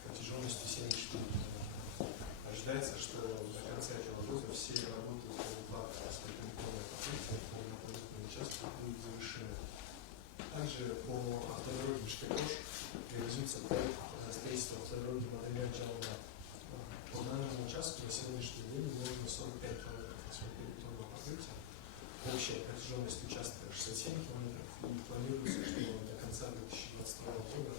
протяженностью 74 км. Ожидается, что до конца этого года все работы по укладке асфальтобетонного покрытия по дополнительному участку будут завершены. Также по автодороге Бишкек-Ош реализуется проект строительства автодороги Мадамян-Джалабад. По данному участку на сегодняшний день вложено 45 км асфальтобетонного покрытия. Общая протяженность участка 67 км, и планируется, что до конца 2022 года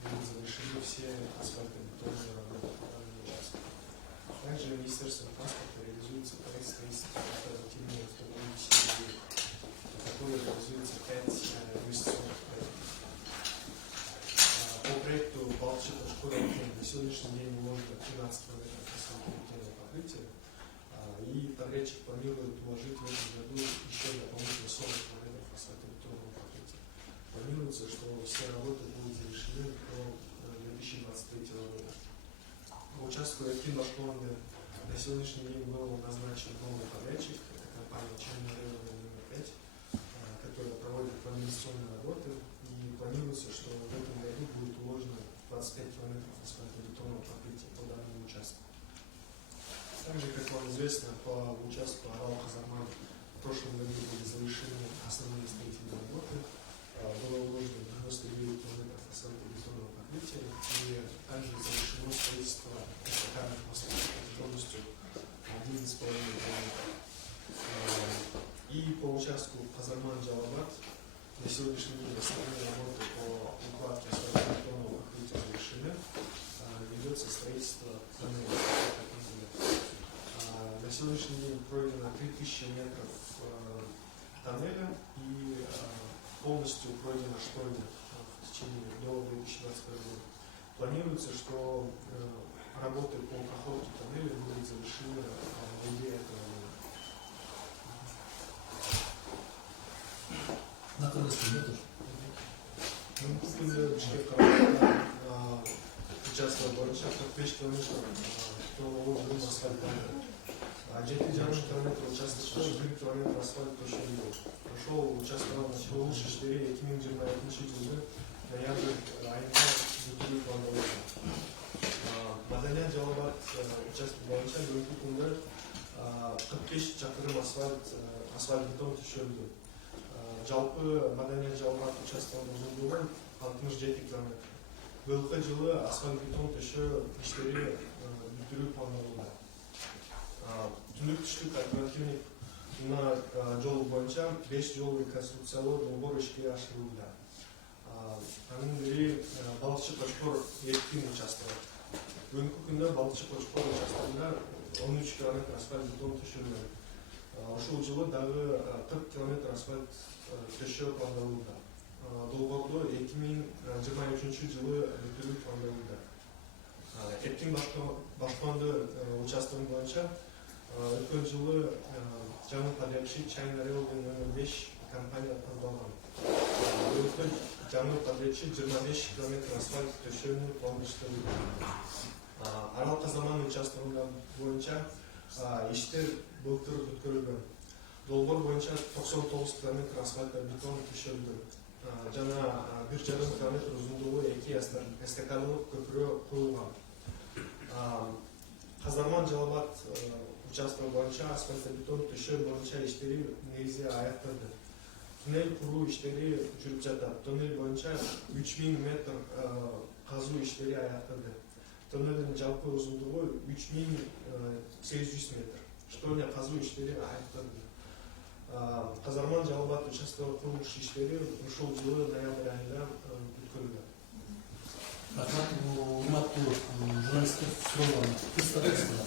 будут завершены все асфальтобетонные работы по данному участку. Также Министерством транспорта реализуется проект строительства альтернативной автодороги Сибири, который реализуется 5 инвестиционных проектов. По проекту Балчата-Шкура на сегодняшний день вложено 13 км асфальтобетонного покрытия, и подрядчик планирует вложить в этом году еще дополнительно 40 км асфальтобетонного покрытия. Планируется, что все работы будут завершены до 2023 года. По участку Якин-Башконды на сегодняшний день был назначен новый подрядчик, это компания Чайна Рейвен номер 5, которая проводит планирующие работы, и планируется, что в этом году будет уложено 25 км асфальтобетонного покрытия по данному участку. Также, как вам известно, по участку Арал-Казарман в прошлом году были завершены основные строительные работы, было уложено 99 км асфальтобетонного покрытия, и также завершено строительство эстакадных мостов протяженностью 11,5 км. И по участку Казарман-Джалабад на сегодняшний день основные работы по укладке асфальтобетонного покрытия завершены, ведется строительство тоннеля. На сегодняшний день пройдено 3000 метров тоннеля, и полностью пройдена штольня в течение до 2021 года. Планируется, что работы по проходке тоннеля будут завершены в июле этого года. На Крыловской нету? Бүгінгі Бішкек участок бойынша 45 километр жол асфальтталды. 7,5 километр участокта 1 километр асфальт төшелді. Ошол участкага чыгуу иштери 2022 жылы ноябрь айында бүтүрүү пландалган. Мадамян-Жалабад участок боюнча бүгүнкү күндө 45 чакырым асфальт бетон төшөлдү. Жалпы Мадамян-Жалабад участогунун узундугу 67 километр. Быйылкы жылы асфальт бетон төшөө иштери бүтүрүү пландалууда. Түндүк түштүк альтернативный жол боюнча 5 жол реконструкциялоо долбоор ишке ашырылууда. Анын бири Балчы-Кочкор Эркин участогу. Бүгүнкү күндө Балчы-Кочкор участогунда 13 километр асфальт бетон төшөлгөн. Ушул жылы дагы 40 километр асфальт төшөө пландалууда. Долбоорду 2023 жылы бүтүрүү пландалууда. Эркин Башконды участогу боюнча өткөн жылы жаңы подрядчик Чайна Рейвен номер 5 компания тандалган. Быйылкы жаңы подрядчик 25 километр асфальт төшөөнү пландаштырды. Арал-Казарман участогунда боюнча иштер былтыр бүткөрүлгөн. Долбоор боюнча 99 километр асфальт бетон төшөлдү. Жана 1,5 километр узундугу 2 эстакадалык көпүрө курулган. Казарман-Жалабад участок боюнча асфальтобетон төшөө боюнча иштери негизи аякталды. Туннель куруу иштери жүрүп жатат. Туннель боюнча 3000 метр казуу иштери аякталды. Туннелдин жалпы узундугу 3800 метр. Штольня казуу иштери аякталды. Казарман-Жалабад участок курулуш иштери ушул жылы ноябрь айында бүткөрүлгөн. Рахмат, урматтуу журналисттер суроолорун кыскартыңыздар.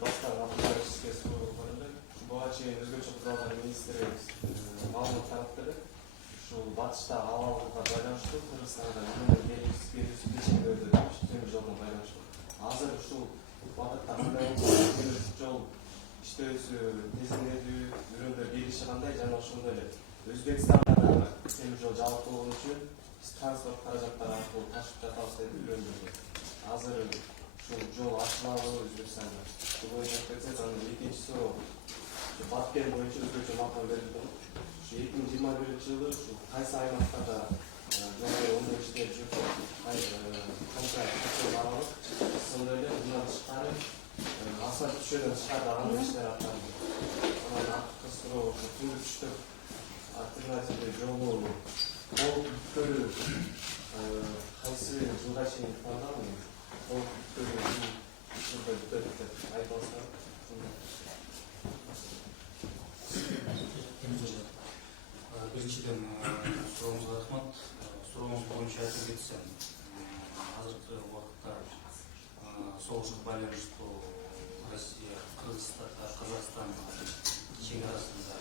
Башка автоматический суроолорду буга чейин өзгөчө куралган министрибиз маалымат таратты. Ушул батышта абалга байланыштуу Кыргызстанга берүүсү кечирүүгө темир жолдон байланыштуу. Азыр ушул убакытта кандай темир жол иштөөсү тезирээдүү, үрөндөр бериши кандай жана ошондой эле Өзбекстанда да темир жол жабык болгон үчүн биз транспорт каражаттары аркылуу ташып жатабыз деп үйлөндүрдүк. Азыр ушул жол ачылабы Өзбекстанда? Бул боюнча айтып анан экинчи суроо. Баткен боюнча өзгөчө макул берилди. Ушу 2021-жылы ушу кайсы аймактарда жол оңдоо иштери жүрүп, канча аралык, сонун эле мындан тышкары асфальт түшүүдөн тышкары кандай иштер аткарылды? Анан акыркы суроо ушу түндүк түштүк альтернативдүү жолу толук бүткөрүү кайсы жылга чейин пландалган? Толук бүткөрүү жылда бүтөт деп айта алсаңыз. Биринчиден сурооңузга рахмат. Сурооңуз боюнча айтып кетсем, азыркы убакытта согушка байланыштуу Россия, Казакстан чегарасында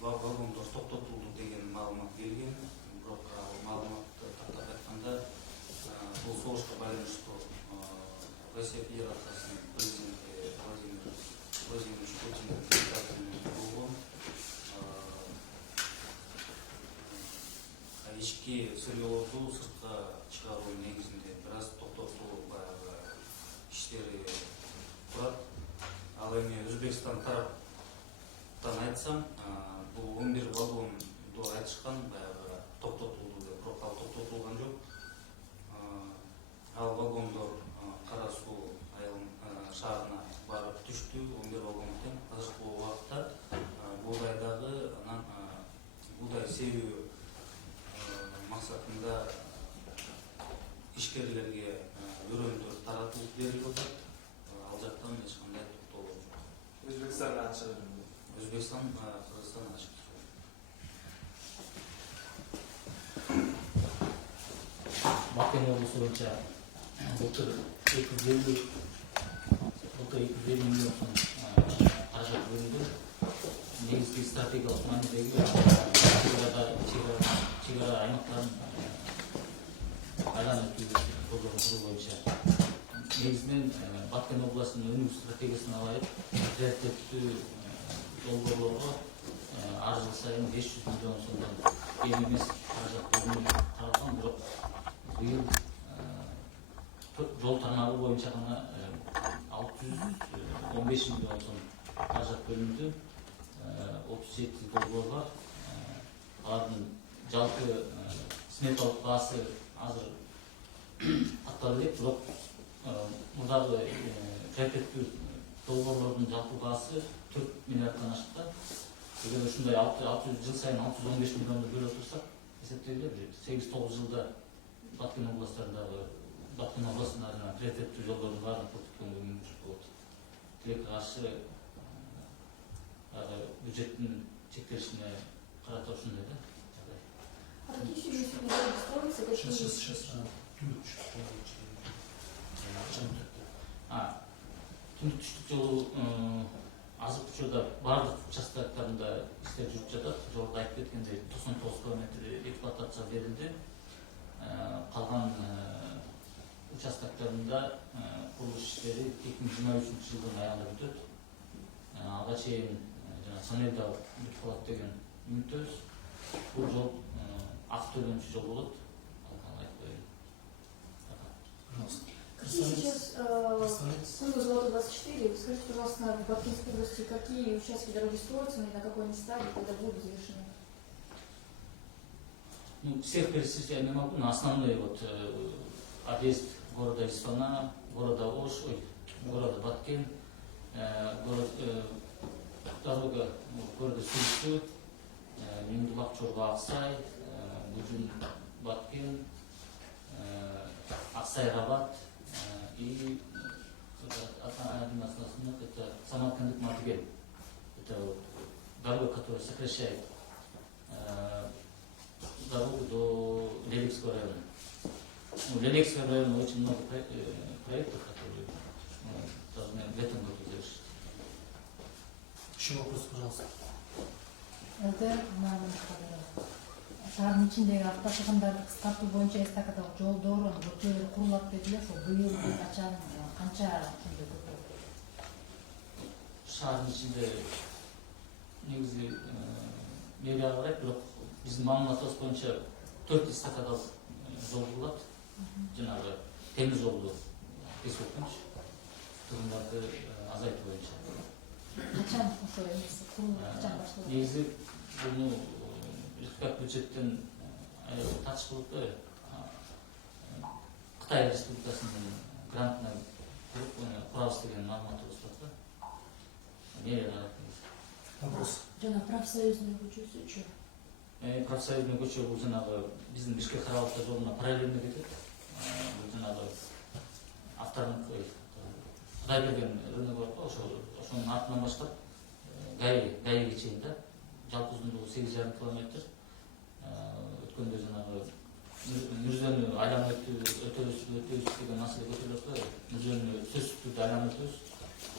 вагондор токтотулду деген маалымат келген. Бирок маалыматты тактап айтканда, бул согушка байланыштуу Россия Федерациясынын президенти Владимир Путиндин болгон ички сыргылоодуу сыртка чыгаруу негизинде бир аз токтотуу баягы иштери турат. Ал эми Өзбекстан тараптан айтсам, бул 11 вагонду айтышкан баягы токтотулду деп, бирок ал токтотулган жок. Ал вагондор Кара Суу айылын шаарына барып түштү, 11 вагон тең. Азыркы убакытта Буудайдагы анан Буудай себүү максатында ишкерлерге өрөөндөр таратылып берилип атат. Ал жактан эч кандай токтолуу жок. Өзбекстанга ачык. Өзбекстан, Кыргызстан ачык. Баткен облысы боюнча былтыр 250 миллион сом каражат бөлүндү. Негизги стратегиялык маанидеги чегара аймактарын айланып колдоо боюнча негизинен Баткен областынын өнүгүү стратегиясын алайык, приоритеттүү долбоорлорго ар жыл сайын 500 миллион сомдон кем эмес каражат бөлүнүп таралган. Бирок быйыл жол тармагы боюнча гана 615 миллион сом каражат бөлүндү. 37 долбоор бар. Алардын жалпы сметалык баасы азыр атталып элек, бирок мурдагы приоритеттүү долбоорлордун жалпы баасы 4 миллиарддан ашты. Эгер ушундай 600 жыл сайын 615 миллионду бөлүп турсак, эсептегиле 8-9 жылда Баткен областарындагы приоритеттүү жолдордун баарын көрсөткөнгө мүмкүнчүлүк болот. Тилекке каршы бюджеттин чектелишине карата ушундай да. А какие еще дороги строятся? Сейчас түндүк түштүк жолу азыркы учурда баардык участоктарында иштер жүрүп жатат. Жолдо айтып кеткендей 99 километри эксплуатацияга берилди. Калган участоктарында курулуш иштери 2023 жылдын аягында бүтөт. Ага чейин Санелда бүтүп калат деген үмүттөбүз. Бул жол ак төлөмчү жол болот. Какие сейчас Золото 24, скажите, пожалуйста, в Баткенской области какие участки дороги строятся и на какой они стадии, когда будут завершены? Ну, всех перечислить я не могу, но основные вот объезд города Исфана, города Ош, города Баткен, дорога города Сульсу, Миндулак, Чорба, Аксай, Буджун, Баткен, Аксай, Рабат и один основных это Самарканд, Мадген. Это дорога, которая сокращает дорогу до Леликского района. Ну, Леликского района очень много проектов, которые должны в этом году завершить. Еще вопрос, пожалуйста. Шаардын ичиндеги автотургундарды кыскартуу боюнча эстакадагы жолдордун өтөөлөрү курулат дедилер. Ошо быйыл качан канча ошондой көтөрүлөт? Шаардын ичинде негизи мэрияга карайт, бирок биздин маалыматыбыз боюнча 4 эстакадалык жол курулат. Жанагы темир жолду кесип өткөнчү. Тургундарды азайтуу боюнча. Качан ошо эмеси курулуп качан башталат? Негизи буну республикалык бюджеттен тартыш кылып Кытай Республикасынын грантына курабыз деген маалыматыбыз бар да. Эмне Вопрос. Жана профсоюзный көчөсүчү. Профсоюзный көчө бул жанагы биздин Бишкек Карабалта жолуна параллельно кетет. Бул жанагы автомобиль Кудай берген рынок бар го, ошонун артынан баштап Гайге чейин да. Жалпы узундугу 8,5 километр. Өткөндө жанагы Мүрзөнү айланып өтөбүз деген маселе көтөрүлөт да. Мүрзөнү сөзсүз түрдө айланып өтөбүз.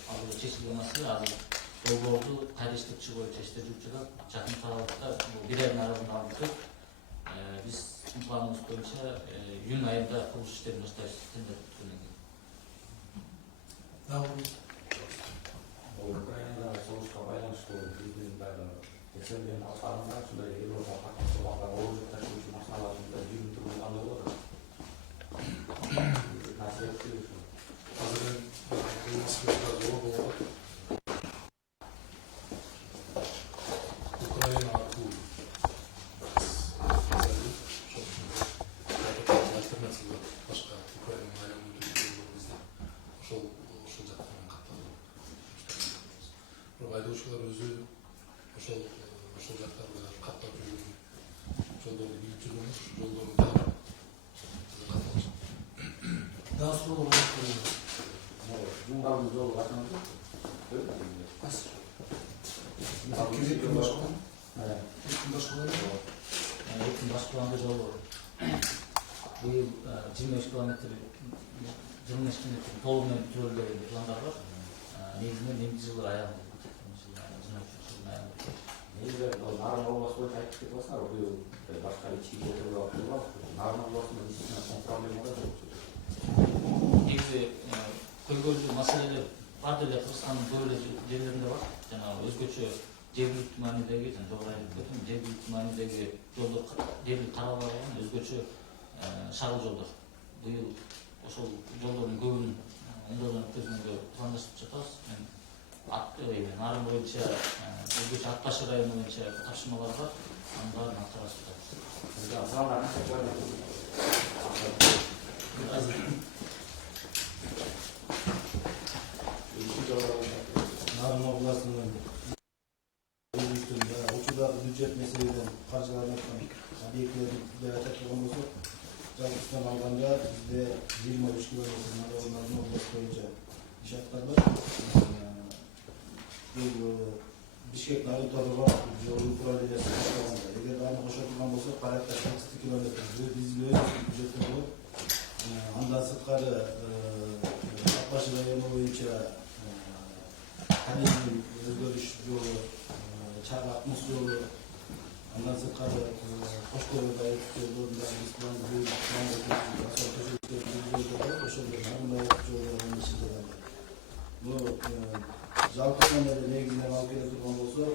Ал чечилген маселе азыр жолдорду кайра иштеп чыгуу боюнча иштер жүрүп жатат. Жакын аралыкта бул 1 айдын аралыгында алып өтөт. Биз планыбыз боюнча июнь айында курулуш иштерин баштайбыз. Тендер өткөндөн кийин. Украинада соғысқа байланысты биздин баягы СНГнин алкагында ушундай Европа катнашкан оружие ташуучу машиналарында жүрүп турган кандай болот? Азыр Украина аркылуу альтернатива башка Украинанын айланып өтүүчү бизде ошол жактан катталып. Бирок айдоочулар өзү ошол жактарда каттап жүргөн жолдорду билип жүргөн, жолдорду таап катталышат. Daha sonra olarak Жумгардын жолу качан? Киргизиптин башкалары. Киргизиптин башкалары. Эки башкаланды жолу быйыл 25 километр толугу менен бүтүрүлгөн пландар бар. Негизинен эмки жылы аягында. Негизи Нарын областы боюнча айтып кетип атасыңар, быйыл башка ички көтөрүлүп атып, Нарын областында действительно чоң проблема бар. Негизи көйгөйлүү маселелер бар деле Кыргызстандын көп эле жерлеринде бар. Жанагы өзгөчө жергиликтүү маанидеги, жергиликтүү маанидеги жолдор дээрлик каралбаган өзгөчө шагыл жолдор. Быйыл ошол жолдордун көбүн оңдоодон өткөзгөнгө пландаштырып жатабыз. Нарын боюнча өзгөчө Ак Башы району боюнча тапшырмалар бар. Анын баарын аткарып Нарын областынын учурдагы бюджет маселеден каржыланып объектилерди айта турган болсок, жалпысынан алганда бизде 23 километр Нарын областы боюнча иш аткарылат. Бул Бишкек Нарын Торого жол управлениясы баштаганда, эгер аны кошотулган болсо, порядка 80 километр биздин өз бюджеттен болот. Андан сырткары Ак Башы району боюнча Канизм өзгөрүш жолу, Чак Акмыс жолу, андан сырткары Кошкоодо жолдорунда биз жалпысынан эле негизинен алып келе турган болсок,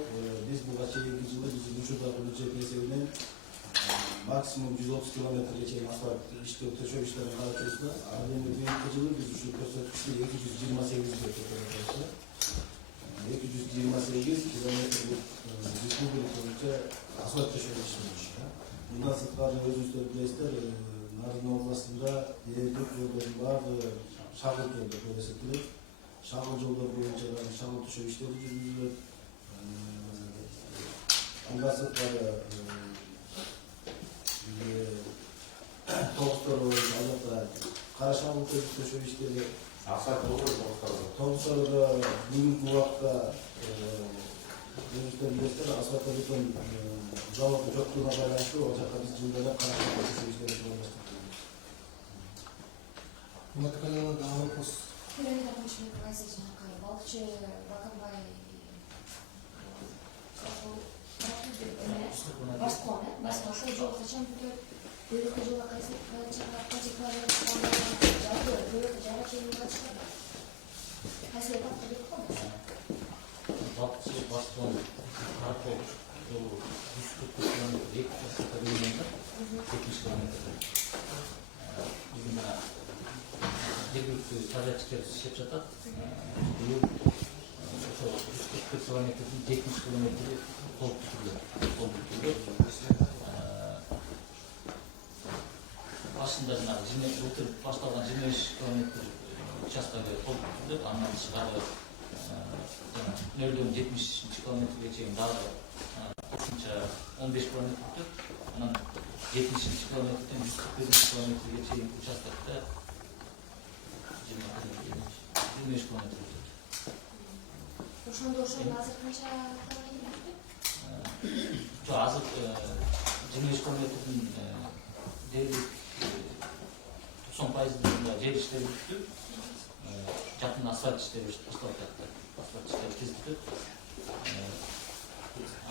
биз буга чейинки жылы биздин учурдагы бюджет эсебинен максимум 130 километрге чейин асфальт иштөө төшөө иштерин карап да, ал эми быйылкы жылы биз ушу көрсөткүчтү 228 көтөрөбүз. 228 километрлик республика боюнча асфальт төшөө иштебиз. Мындан сырткары өзүңүздөр билесиздер, Нарын областында дээрлик жолдордун баардыгы шагыл жолдор деп эсептелет. Шагыл жолдор боюнча шагыл төшөө иштери жүргүзүлөт. Андан сырткары Тогустороодо ал жакта кара шагыл төшөө иштери Асфальт болбойт Тогустороодо бүгүнкү убакта өзүңүздөр билесиздер, асфальт бетон заводу жоктугуна байланыштуу ал жака биз жылдары кара шагыл төшөө иштери баштадык. да вопрос. Балыкчы Баканбай Баскон, ошол жол качан бүтөт? Быйылкы жылы кайсы Балыкчы Баскон Каракол жолу 140 километр, 2 километр. биздин мына жергиликтүү тазачылар иштеп жатат. Быйыл ошо 140 километрдин 70 километри толук бүтүрүлөт. Башында жанагы былтыр башталган 25 километр участкага толук бүтүрүлөт. Андан тышкары 0,70 километрге чейин дагы кошумча 15 километр бүтөт. Анан 70 километрден 141 километрге чейин участкакта 25 километр бүтөт. Ошондо азыр канча километр бүтөт? Жок, азыр 25 километрдин дээрлик 90% жер иштери бүтүп, жакын асфальт иштери башталып жатты. Асфальт иштери тез бүтөт.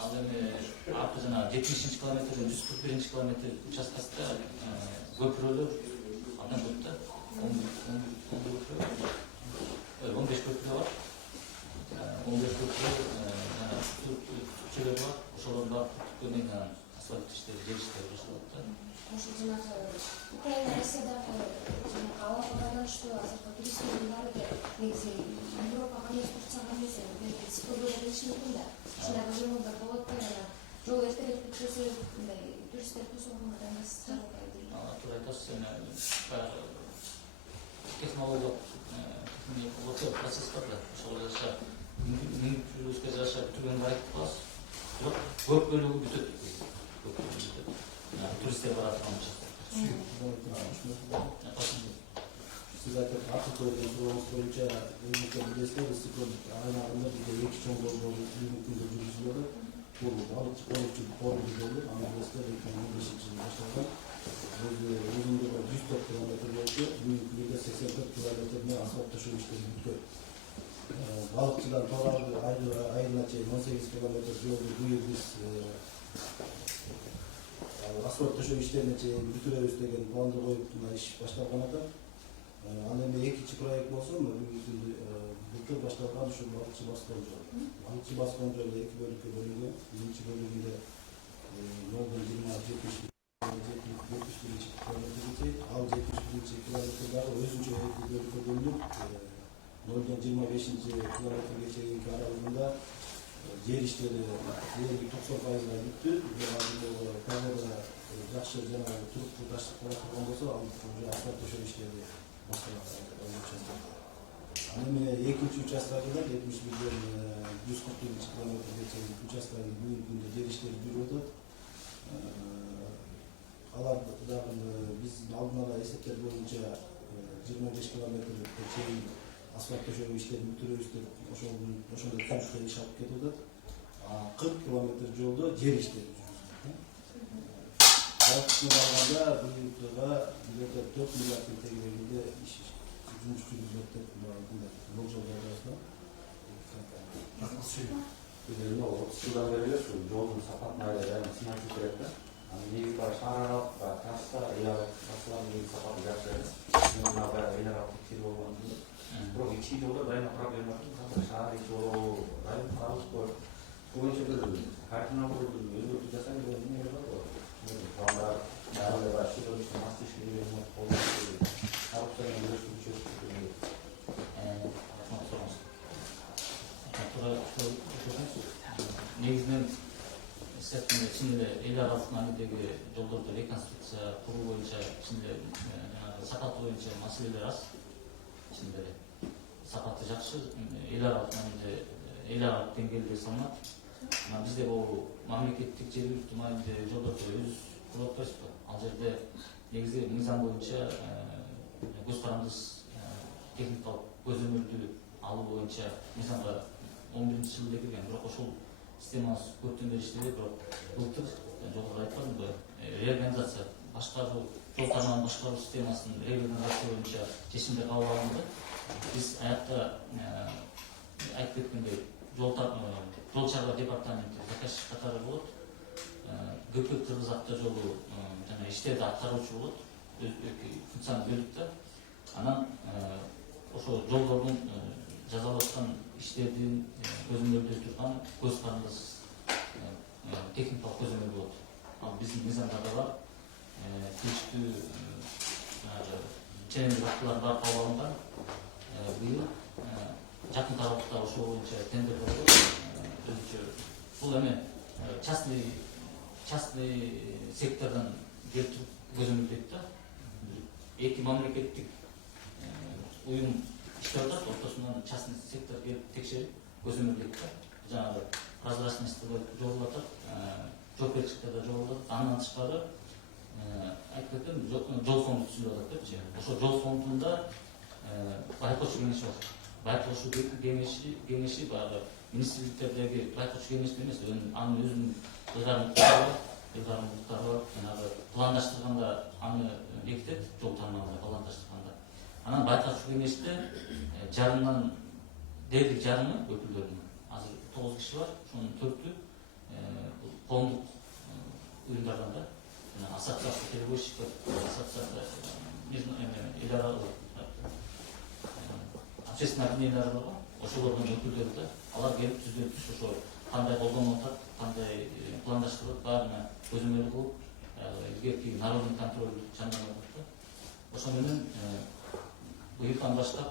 Ал эми аркы жана 70 километрден 141 километр участкасында көпүрөлөр абдан көп да. 15 көпүрө бар. 15 көпүрө жана көчөлөр бар. Ошолор бар бүткөндөн кийин асфальт иштери, жер иштери башталат да. Ошо жанагы Украина Россиядагы абалга байланыштуу азыркы туристтердин баары негизи Европага эмес, Турцияга эмес, Сибирге келиши мүмкүн да. Ушундай жолдор болот да, жол эртерээк бүтпөсө, мындай туристтер тосолгондо эмес. Туура айтасыз, баягы технологиялык процесс бар да. Ошого жараша мүмкүнчүлүгүбүзгө жараша бүтүргөнгө аракет кылабыз. Бирок көп бөлүгү бүтөт. Туристтер баратырган учактар. Siz zaten artık koyduğunuz sorunuz boyunca ülkenin bilesiniz, ıssıklı aynağında bir de iki çoğun doğru ülkede yürüyüşüyorlar. Bu balıkçı balıkçı formu gibi ama bilesiniz ülkenin 15. başlarında. Uzunluğu 104 kilometre yolcu, büyüklüğü de 84 kilometre asfalt taşı işleri bitiyor. Balıkçıdan Torabı ayrına 18 kilometre yolcu bu yıl biz asfalt taşı işlerine bitiriyoruz деген планды коюп иш башталган атат. Ал эми экинчи проект болсо былтыр башталган ушу балыкчы баскон жол. Балыкчы баскон жолу эки бөлүккө бөлүнгөн. Биринчи бөлүгүндө 0,70 километрге ал 71 километрдагы өзүнчө эки бөлүккө бөлүнүп 0,25 километрге чейинки аралыгында жер иштери дээрлик 90%-га бүттү. Погода жакшы жана туруктуу таштык боло турган болсо, ал уже асфальт төшөө иштери башталат. Ал эми экинчи участкада 71-ден 141 километрге чейин участканын бүгүнкү күндө жер иштери жүрүп атат. Алар дагы биздин алдын ала эсептер боюнча 25 километрге чейин асфальт төшөө иштерин бүтүрөбүз деп ошондой темпте иш алып кетип атат. 40 километр жолдо жер иштери жүрүп. Балыкчыны алганда быйыл жылга 4 миллиарддын тегерегинде иш жұмыс жүргізіледі деп болжол жасалды. Жылдан бері жолдың сапатын айда сынап жүреді да. Негізі бар шаараралық трасса, трассалар негізі сапаты жақсы емес. Мына баяғы энергиялық тексеру болған кезде. Бірақ ички жолда дайыма проблема бар. Шаар ички жол дайым қарылып қойып. Көбінше бір картина болып өзгертіп жасайды деген не бар ғой. Пландар, бәрі бар, шетелдіктің мастышын үйреніп қолданып коррупцияны өзгертіп жүргізіп негизинен сеттин ичинде эл аралык маанидеги жолдорду реконструкция куруу боюнча ичинде сапаты боюнча маселелер аз. Ичинде сапаты жакшы, эл аралык мааниде эл аралык деңгээлде салынат. Бизде бул мамлекеттик жергиликтүү мааниде жолдорду өз куруп атпайбызбы? Ал жерде негизи мыйзам боюнча көз карандысыз техникалык көзөмөлдү алуу боюнча мыйзамга 11-жылда кирген, бирок ошол системабыз көптөн бери иштеди, бирок былтыр жогоруда айтканымдай реорганизация башка жол тармагын башкаруу системасын реорганизация боюнча чечимдер кабыл алынды. Биз аякта айтып кеткендей жол чарба департаменти заказ катары болот. ГП Кыргыз автожолу жана иштерди аткаруучу болот. Функцияны бөлүп да. Анан ошол жолдордун жазалып аткан иштердин көзөмөлдөй турган көз карандысыз техникалык көзөмөл болот. Ал биздин мыйзамда да бар. Тийиштүү ченемдик актылар бар кабыл алынган. Быйыл жакын тарапта ошол боюнча тендер болду. Өзүнчө бул эми частный сектордон келтирип көзөмөлдөйт да. Эки мамлекеттик уюм иштеп атат, ортосунан частный сектор келип текшерип көзөмөлдөйт да. Жанагы прозрачность жолуп атат, жоопкерчиликте жолуп атат. Андан тышкары айтып кетем, жол фонду түзүлүп атат депчи. Ошо жол фондунда байкоочу кеңеши бар. Байкоочу кеңеши баягы министрликтердеги байкоочу кеңеш эмес, анын өзүнүн ыйгарымдуулуктары бар, жанагы пландаштырганда аны бекитет, жол тармагын пландаштырганда. Анан байкоочу кеңеште жарымдан дээрлик жарымы өкүлдөрүнүн, азыр 9 киши бар, ошонун 4-ү коомдук уюмдардан да, ассоциация перевозчиктер, ассоциация эл аралык общественный объединениялар бар, ошолордун өкүлдөрү да, алар келип түздөтүш, ошо кандай колдонуп атат, кандай пландаштырылат, баарына көзөмөл кылып, илгерки народный контроль чаңдалып атат да. Ошо менен быйылдан баштап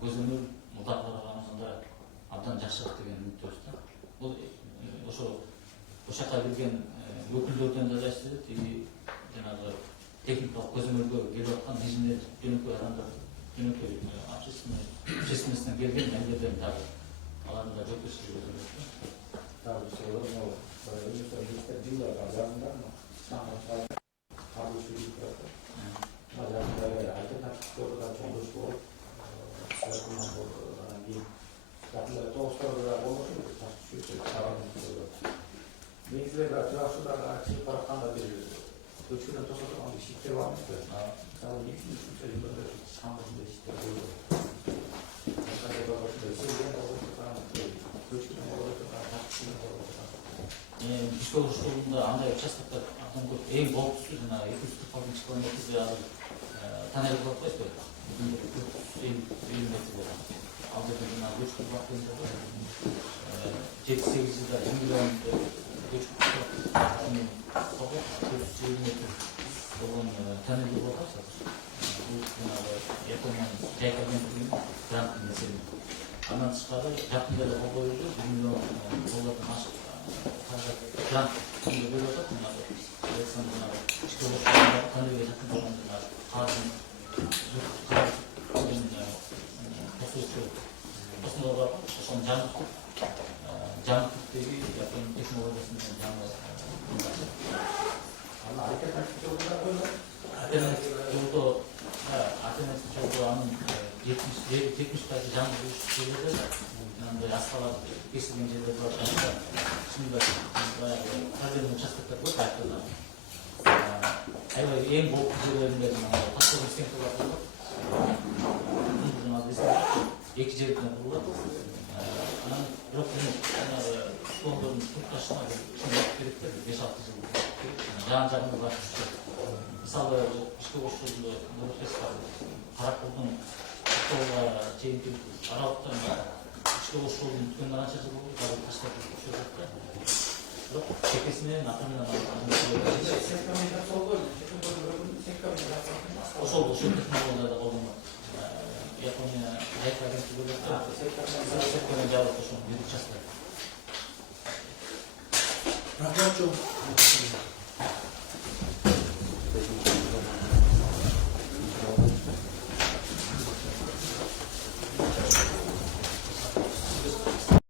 көзөмөл мурдакыга караганда абдан жакшыраак деген үмүттөбүз да. Бул ошо жака келген өкүлдөрдөн да эстедик, жанагы техникалык көзөмөлгө келип аткан инженер жөнөкөй адамдар, жөнөкөй общественностьтен келген элдерден дагы алардын да жоопкерчилиги көзөмөлдө. Дагы бир сөйлөм ол министр жылдарга жазында кабыл сүйлөп турат. Мына альтернативдер да чоңдош болуп, анан кийин жакында тоғыстарда болмошу негизинен жашыларга чыгып баратканда бир көчкүнөн тосотурган ишиктер бармы? Мисалы негизинен ушунча жылдарда шаңгысында ишиктер болду. Бишкек ошолунда андай участоктор абдан көп. Эң кооптусу жана 246 километрде азыр тоннель кылып атпайсызбы? 450 метр болгон. Ал жерде жана көчкү убактында 7-8 жылда 1 миллион көчкү 450 метр болгон тоннель кылып атпайсызбы? Бул жанагы Япониянын жайка агенттигинин гранттын эсебинен. Андан тышкары жакында эле кол коюлду, 1 миллион доллардан ашык грант бөлүп атат. Александр ички ошолордо тоннельге жакын болгондо каржы косуучу космолор бар, ошону жаңыртып Япония технологиясы менен жаңы альтернатив жолдо анын 70% жаңы жерлерде мындай аскалар кесилген жерлер бар. Чынында баягы проблемный участоктор көп айтылды. Аябай эң кооптуу жерлеринде ташкын стенкалар болот. Эки жерден курулат. Анан бирок жанагы фонддордун тукташына керек да 5-6 жыл керек. Жан-жагына башчы. Мисалы ишке кошулду карап курдун тоолга чейинки аралыкта ишке кошулдун түгөнүнө канча жыл болду, дагы таштап түшүрөт да. Бирок чекесинен акырынан ошол технологияда колдонот. Япония жайка агенттиги секторун жабып ошону бир участок. Рахмат.